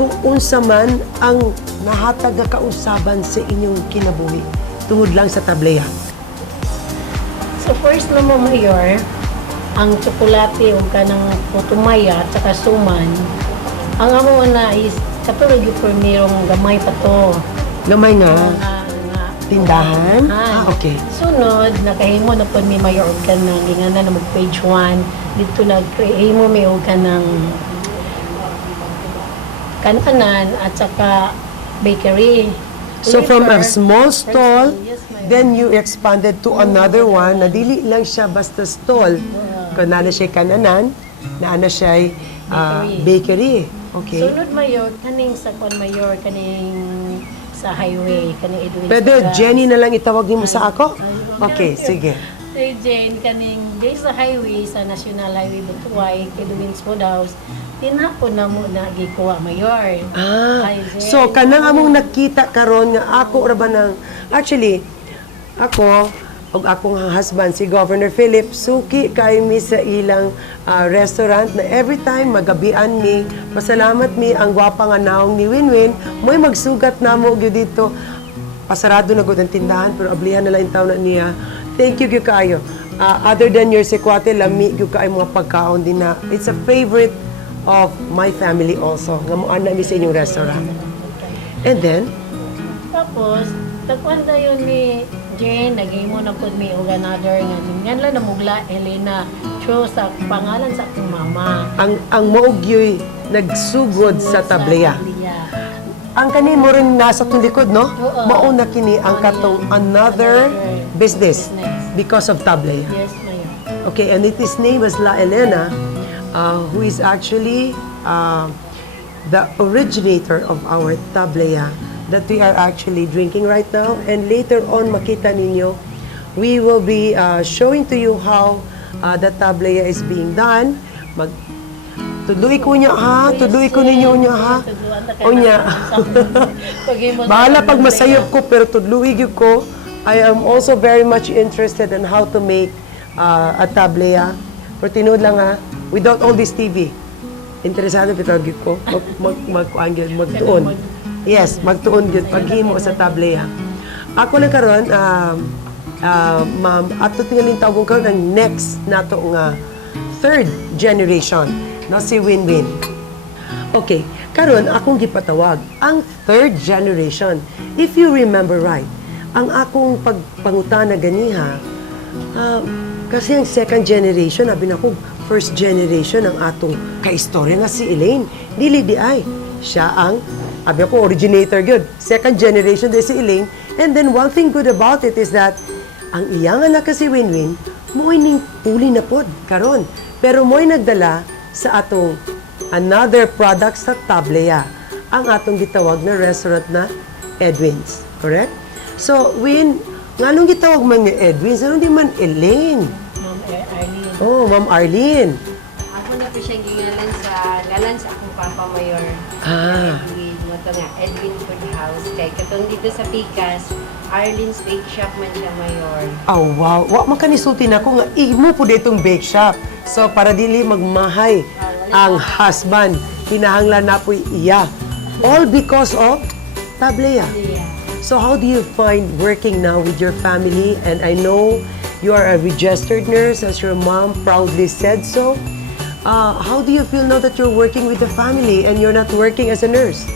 kung unsa man ang nahatag nga kausaban sa inyong kinabuhi tungod lang sa tableya? So first na mo mayor, ang tsokolate o kanang putumaya at saka suman, ang amo na is katulog yung permirong gamay pa to. Gamay nga. Nga Tindahan? Okay. Sunod, nakahimo na po may mayor ka ng ingana na mag-page 1. Dito nag-himo may ka ng kananan at saka bakery. So from a small stall, Yes, ma'am. then you expanded to another one na dili lang siya basta stall. Kung na siya kananan, na siya bakery. Okay. Sunod mayor, kaning sa kwan mayor, kaning sa highway, kaning Edwin. Pwede, Saras. Jenny na lang itawag niyo mo sa ako? Okay, sige. Si Jane, kaning day sa highway, sa National Highway Butuay, kay Edwin's Food House, tinapon na mo na gikuha mayor. Hi, Jen. So, kanang among nakita karon nga ako ra ba nang... Actually, ako, ug akong husband, si Governor Philip, suki kay mi sa ilang restaurant na every time magabian mi, pasalamat mi ang gwapa nga naong ni Winwin, mo'y magsugat na mo gyud dito. Pasarado na gud ang tindahan, pero ablihan na lang yung taon na niya. Thank you gyud kaayo. Other than your sekwate, lami gyud kaayo mga pagkaon din na it's a favorite of my family also. Nga mo ana mi sa inyong restaurant. And then, Tapos, tagkwanda yun ni Jane, naging na po mi og another nga yan lang namugla Helena true sa pangalan sa akong mama. ang maugyoy nagsugod sa tableya. Ang kani mo rin nasa itong likod, no? Oo. Mauna kini ang katong another business because of tableya. Yes, Mayor. Okay, and it is name as La Elena, who is actually the originator of our tableya that we are actually drinking right now. And later on, makita ninyo, we will be showing to you how the tablea is being done. Tudloy ko niya ha, tudloy ko ninyo niya ha. O niya. Bahala pag masayop ko, pero tudloy ko. I am also very much interested in how to make a tablea. Pero tinood lang ha, without all this TV. Interesado pitag ko, magtuon. Yes, magtuon yun, paghimo sa tablea. Ako lang karon, ma'am, ato tingaling tawag ko ng next na to nga third generation, no, si Win-Win. Okay, karon akong gipatawag ang third generation. If you remember right, ang akong pagpangutana ganiha, kasi ang second generation, abi na ko, first generation ang atong kaistorya nga si Elaine. Dili di ay. Siya ang, abi ako, originator good. Second generation din si Elaine. And then one thing good about it is that ang iyang anak si Win-Win, mo'y ning puli na pod, karon. Pero mo'y nagdala sa atong another product sa tablea. Ang atong gitawag na restaurant na Edwin's. Correct? So, Win, nganong gitawag man nga Edwin's, ano di man Elaine? Arlene. Oh, Ma'am Arlene. Ako na po siya galan sa akong Papa Mayor. Edwin, ito nga, Edwin Food House. Kaya katong dito sa Picas, Arlene's Bake Shop man siya Mayor. Oh, wow. Wa makanisulti na ko nga imo po ditong bake shop. So, para dili magmahay ang husband, kinahanglan na po iya. All because of tablea. So, how do you find working now with your family? And I know you are a registered nurse, as your mom proudly said so. How do you feel now that you're working with the family and you're not working as a nurse?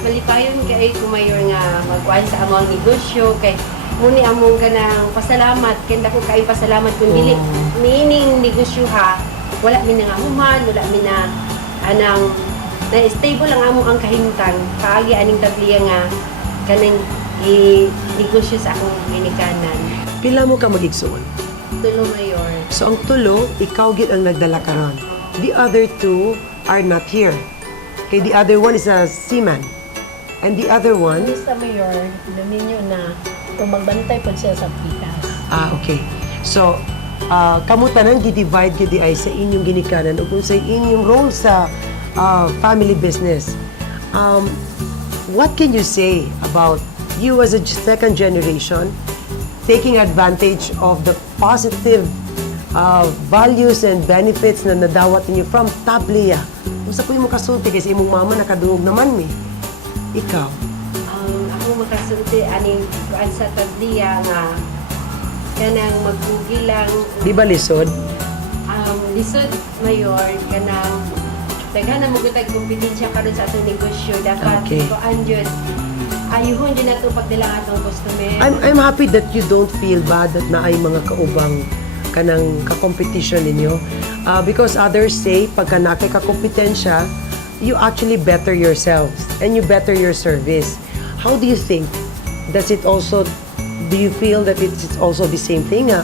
Malipayon kay kumayor nga magkuhan sa among negosyo kay muni among kanang pasalamat kay dako kay pasalamat kun dili meaning negosyo ha wala mi nga human wala mi na anang na stable lang among ang kahimtang paagi aning tabliya nga kanang negosyo sa akong ginikanan. Pila mo ka magigsuon? Tulo Mayor. So, ang tulo, ikaw gid ang nagdala karon. The other two are not here. Okay, the other one is a seaman. And the other one? Sa Mayor, naminyo na kung magbantay po siya sa Picas. Okay. So, kamo tanan gi-divide gid ay sa inyong ginikanan ug kung sa inyong role sa family business. What can you say about you as a second generation taking advantage of the positive values and benefits na nadawat ninyo from tablea? Usa po yung makasulti kasi imong mama nakadungog naman mi. Ikaw? Ako makasulti aning kuan sa tabliya nga kanang magbugi lang Di ba lisod? lisod Mayor kanang daghan mo gutag kompetensya karon sa atong negosyo dapat Okay. kuan jud ayuhon din nato pagdala atong customer. I'm happy that you don't feel bad that na ay mga kaubang kanang ka-competition ninyo. Because others say, pagka nakay ka-kompetensya, you actually better yourselves and you better your service. How do you think? Do you feel that it's also the same thing?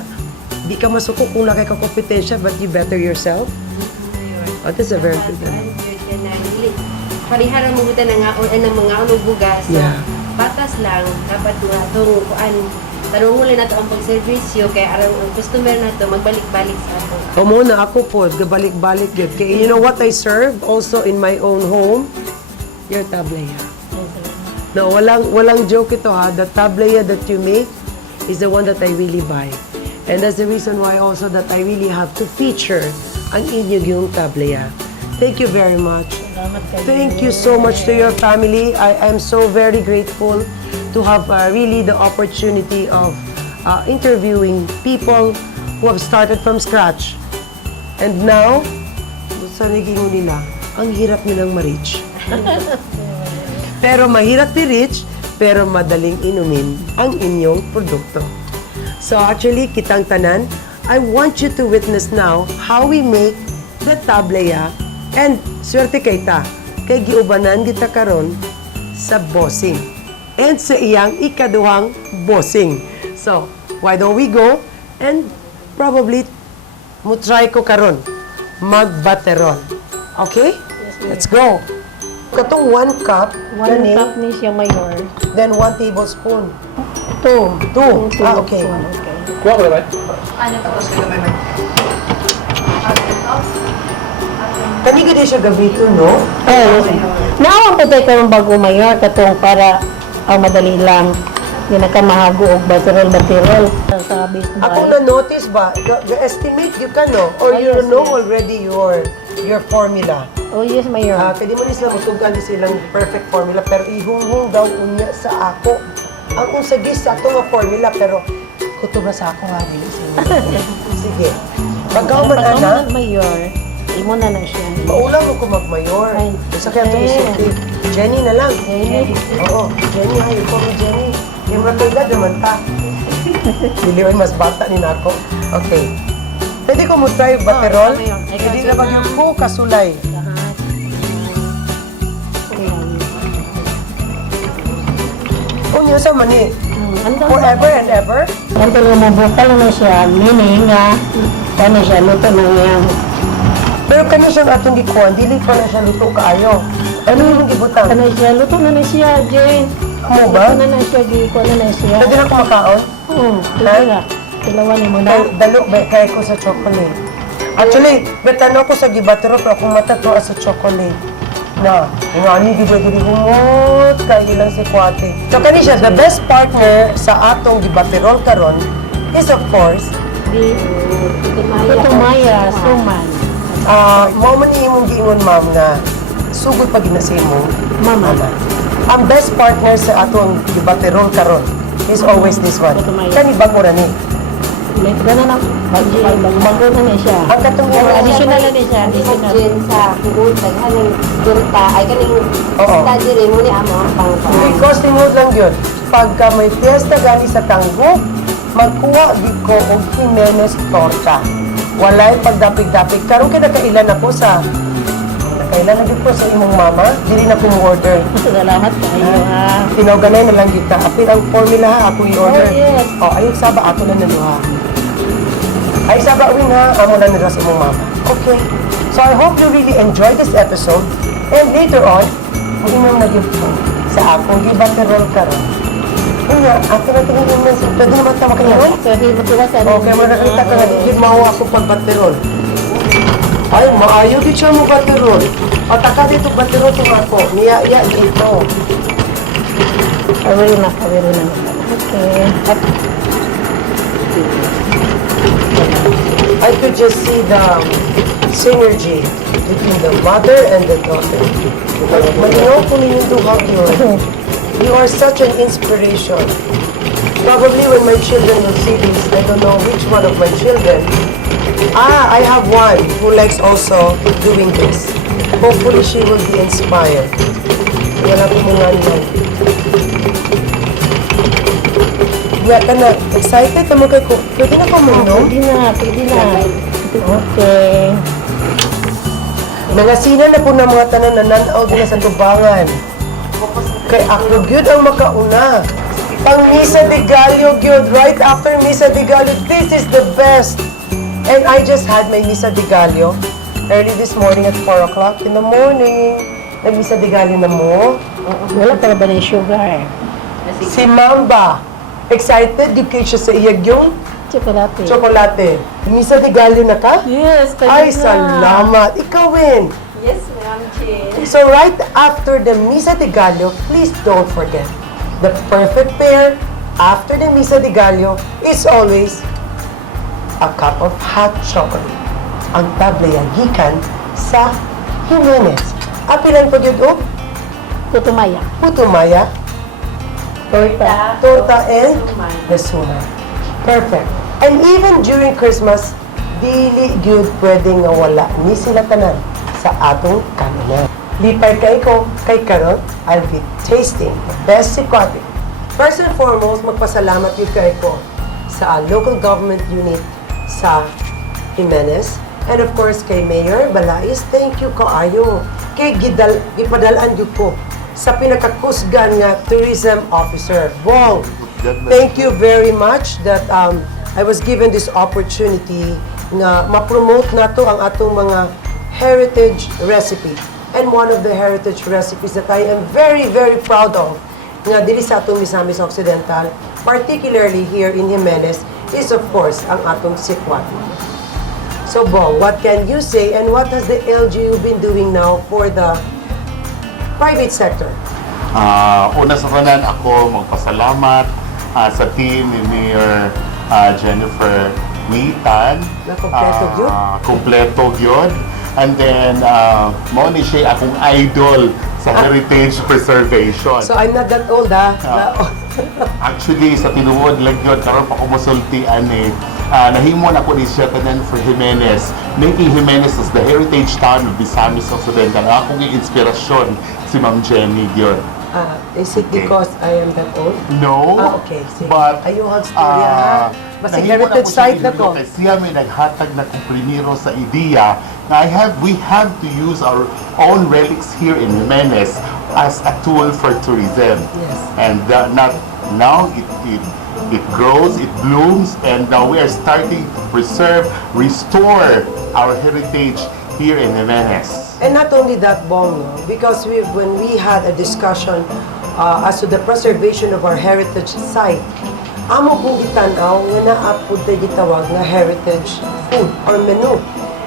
Di ka masuko kung nakay ka-kompetensya but you better yourself? Oh, that's a very good one. Parihara mo buta na ng mga unong bugas. Yeah. Batas lang, dapat nga itong kuan, tanong na ito ang pag-servisyo, kaya arang ang customer na ito, magbalik-balik sa ato. O muna ako po, gabalik-balik yun. Kaya you know what I serve also in my own home? Your tablea. No, walang joke ito ha. The tablea that you make is the one that I really buy. And that's the reason why also that I really have to feature ang inyong yung tablea. Thank you very much. Thank you so much to your family. I am so very grateful to have really the opportunity of interviewing people who have started from scratch. And now, sa naging nila, ang hirap nilang ma-reach. Pero mahirap i-reach, pero madaling inumin ang inyong produkto. So actually, kitang tanan, I want you to witness now how we make the tablea. And swerte kay ta, kay giubanan kita karon sa bossing. And sa iyang ikaduhang bossing. So, why don't we go and probably mo try ko karon magbateron. Okay? Let's go. Katong 1 cup, One gani, cup ni siya mayor. then 1 tablespoon. 2. 2. Okay. Okay. Kani gani siya gabito, no? Naawang po tayo karong bago mayor katong para madali lang. Hindi na ka mahago og batirol. Sa baseball. Ako na-notice ba, estimate you ka, no? Or you yes, know yes. already your formula. Oh yes, mayor. Pwede mo nila mutugan di silang perfect formula, pero ihunghung daw unya sa ako. Ang unsagis sa ato nga formula, pero kutubra sa ako nga rin. Sige. Pagkaw man, ana, mayor. Imo na siya. maulaw mo ko magmayor. Ay, Sa kaya ito okay. isulti. Jenny na lang. Jenny. Oo, Jenny, ayaw ko ni Jenny. Yung mga kailad naman ta. Diliwan mas bata ni nako. Okay. Pwede ko mo try baterol? mayor. Ay, Pwede kasi na ba na. yung ko kasulay? Unya sa mani. Forever and ever? Ang lumubukal na siya, meaning nga, ano siya, luto na niya. Pero kanya siyang atong gikuan, dili pa na siya luto kaayo. Ano yung gibutang? Ano siya, luto na siya, Jane. Mo ba? Luto na siya, gikuan na siya. Pwede na kumakaon? Pwede na. Tilawan mo na. Dalo ba kaya ko sa chocolate? Actually, betano ko sa gibatero pero kung matato sa chocolate. Na, yung ani di pwede rin humot, kaya lang si Kwate. So kani siya, the best partner sa atong gibaterol karon is of course, Tumaya, suman. mo man imong giingon ma'am na sugod pag ginasimo. Mama. Ang best partner sa atong gibaterol karon is always this one. Tumaya. Kani bago ra ni. May gana na, bago na siya. Ang katong Additional na siya, additional. Diyan sa hugod, daghanang durta, ay kaning Oo. study rin mo ni amo ang pangpang. Because tingod lang yun, pagka may fiesta gali sa Tangub, magkuha gid ko og Jimenez torta. Walay pagdapig-dapig. Karon kay nakailan ako sa nakailan na gid ko sa imong mama, dili na ko order. Salamat kayo ha. Tinoganay na lang kita. Apil ang formula ha, ako i-order. Oh, yes. Ayun saba ako na naluha. Ay saba win ha, amo na nila sa imong mama. Okay. So I hope you really enjoy this episode. And later on, ang imong nag-gift ko sa akong gibaterol karon. Kaya, ato na tingin yung message. Pwede naman tama kanya. Pwede mo sila sa Okay, makakita ka na hindi mawa ako pagbaterol. Ay, maayo di siya mo baterol. Pataka dito baterol itong ako. Niya dito. Kawin na. Okay. I could just see the synergy between the mother and the daughter. Malinaw ko ninyong duha yun. You are such an inspiration. Probably when my children will see this, I don't know which one of my children. I have one who likes also doing this. Hopefully she will be inspired. Wala ko mga lang. Wala ka na. Excited naman kay ko. Pwede na ka mo, no? Pwede na. Okay. Mga sina na po ng mga tanan na nanaw din sa tubangan. Kay ako gyud ang makauna. Pang Misa de Gallo gyud, right after Misa de Gallo, this is the best. And I just had my Misa de Gallo early this morning at 4 o'clock in the morning. Nag-Misa de Gallo na mo. Wala para ba na yung sugar? Si Mamba, excited yung siya sa iyag yung Chocolate. chocolate. Misa de Gallo na ka? Yes, Ay, salamat. Ikaw win. Yes, Ma'am Chin. So right after the Misa de Gallo, please don't forget, the perfect pair after the Misa de Gallo is always a cup of hot chocolate. Ang tableya gikan sa Jimenez. Apilan po yun o? Putumaya. Putumaya, torta, and desuma. Perfect. And even during Christmas, dili gyud pwedeng nga wala ni sila tanan sa atong kananan. Lipay kay ko, kay karon, I'll be tasting the best sikwati. First and foremost, magpasalamat yun kay ko sa local government unit sa Jimenez. And of course, kay Mayor Balais, thank you kaayo. Kay gipadalaan yun ko sa pinakakusgan nga tourism officer. Bong, thank you very much that I was given this opportunity na ma-promote nato ang atong mga heritage recipe. And And one of the heritage recipes that I am very, very proud of nga dili sa atong Misamis Occidental, particularly here in Jimenez, is of course ang atong sikwati. So Bong, what can you say and what has the LGU been doing now for the private sector? Una sa kanan ako magpasalamat sa team ni Mayor Jennifer Witan. Nakompleto gyud? Kompleto gyud. And then, mo ni siya akong idol sa heritage preservation. So I'm not that old, ha? Actually, sa tinuod lang yun, karon pa ko masultian nahimo na ko ni siya tanan for Jimenez, making Jimenez as the heritage town of Misamis Occidental. Akong inspirasyon si Ma'am Jenny yun. Is it because I am that old? No. Okay. Sige. But, Ayun, storya, ha? Basta heritage site na ko. Kasi siya may naghatag na kong primero sa ideya na we have to use our own relics here in Jimenez as a tool for tourism. Yes. And now it grows, it blooms, and now we are starting to preserve, restore our heritage here in Jimenez. And not only that, Bong, because when we had a discussion as to the preservation of our heritage site, amo kong gitanaw nga naapod na gitawag nga heritage food or menu.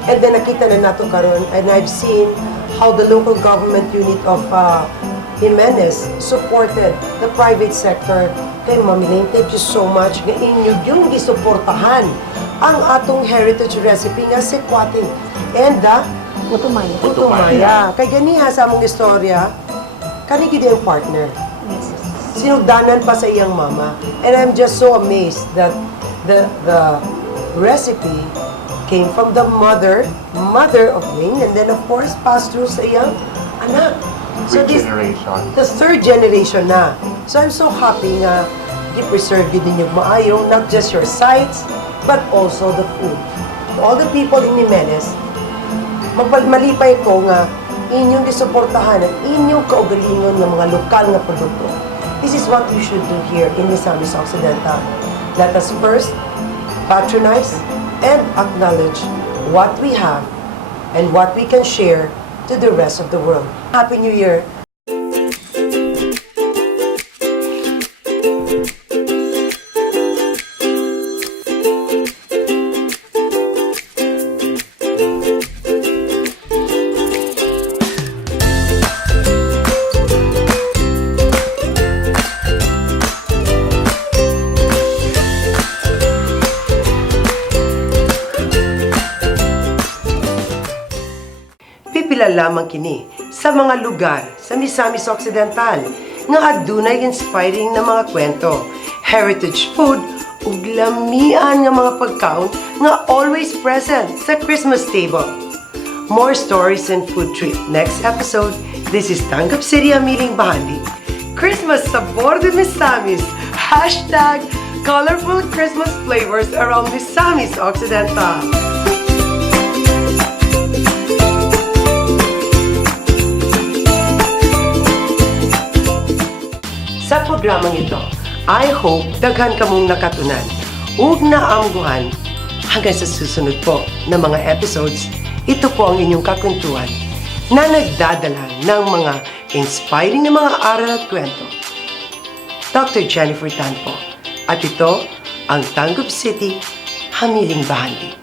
And then nakita na nato karon, and I've seen how the local government unit of Jimenez supported the private sector. Kay Hamiling, thank you so much nga inyo yung gisuportahan ang atong heritage recipe nga sikwati. And Putumaya. Kay ganiha sa among istorya, kani gid ang partner. Sinugdanan pa sa iyang mama. And I'm just so amazed that the recipe came from the mother of Ling, and then of course passed through sa iyang anak. So Generation. the third generation na. So I'm so happy nga i-preserve yun din yung maayo, not just your sites, but also the food. To all the people in Jimenez, malipay ko nga inyong gisuportahan at inyong kaugalingon ng mga lokal nga produkto. This is what you should do here in Misamis Occidental. Let us first patronize and acknowledge what we have and what we can share to the rest of the world. Happy New Year! Pipila lamang kini sa mga lugar sa Misamis Occidental nga adunay inspiring na mga kwento, heritage food ug lamian nga mga pagkaon nga always present sa Christmas table. More stories and food trip next episode. This is Tangub City, Hamiling, Bahandi. Christmas sabor de Misamis. #colorful Christmas flavors around Misamis Occidental. Sa programang ito, I hope daghan kamong nakatunan ug naamguhan. Hanggang sa susunod po na mga episodes, ito po ang inyong kakwentuhan na nagdadala ng mga inspiring na mga aral at kwento. Dr. Jennifer Tan po. At ito ang Tangub City, Hamiling, Bahandi.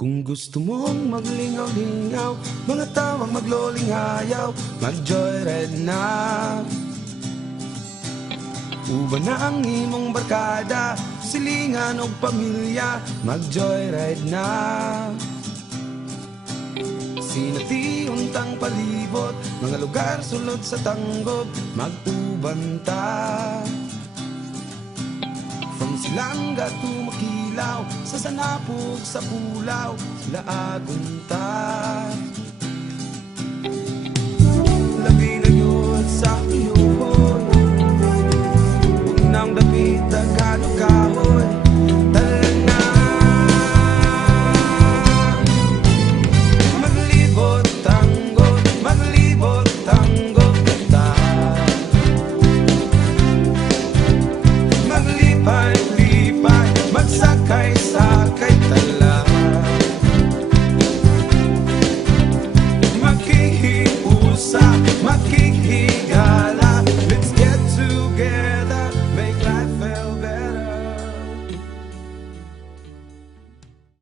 Kung gusto mong maglingaw-lingaw, mga tawang magloling hayaw, mag-joyride na. Uban na ang imong barkada, silingan o pamilya, mag-joyride na. Sinati untang palibot, mga lugar sulod sa Tangub, mag-uban banta. From Silanga to Makilaw, sa Sanapog, sa Pulaw, sila agunta. Labi na yun sa iyon, unang dapit na kahoy, talana. Maglibot tanggol, maglibot tanggol kata. Maglipay-lipay, magsakay-sakay tala. Makihiusa, makihiusa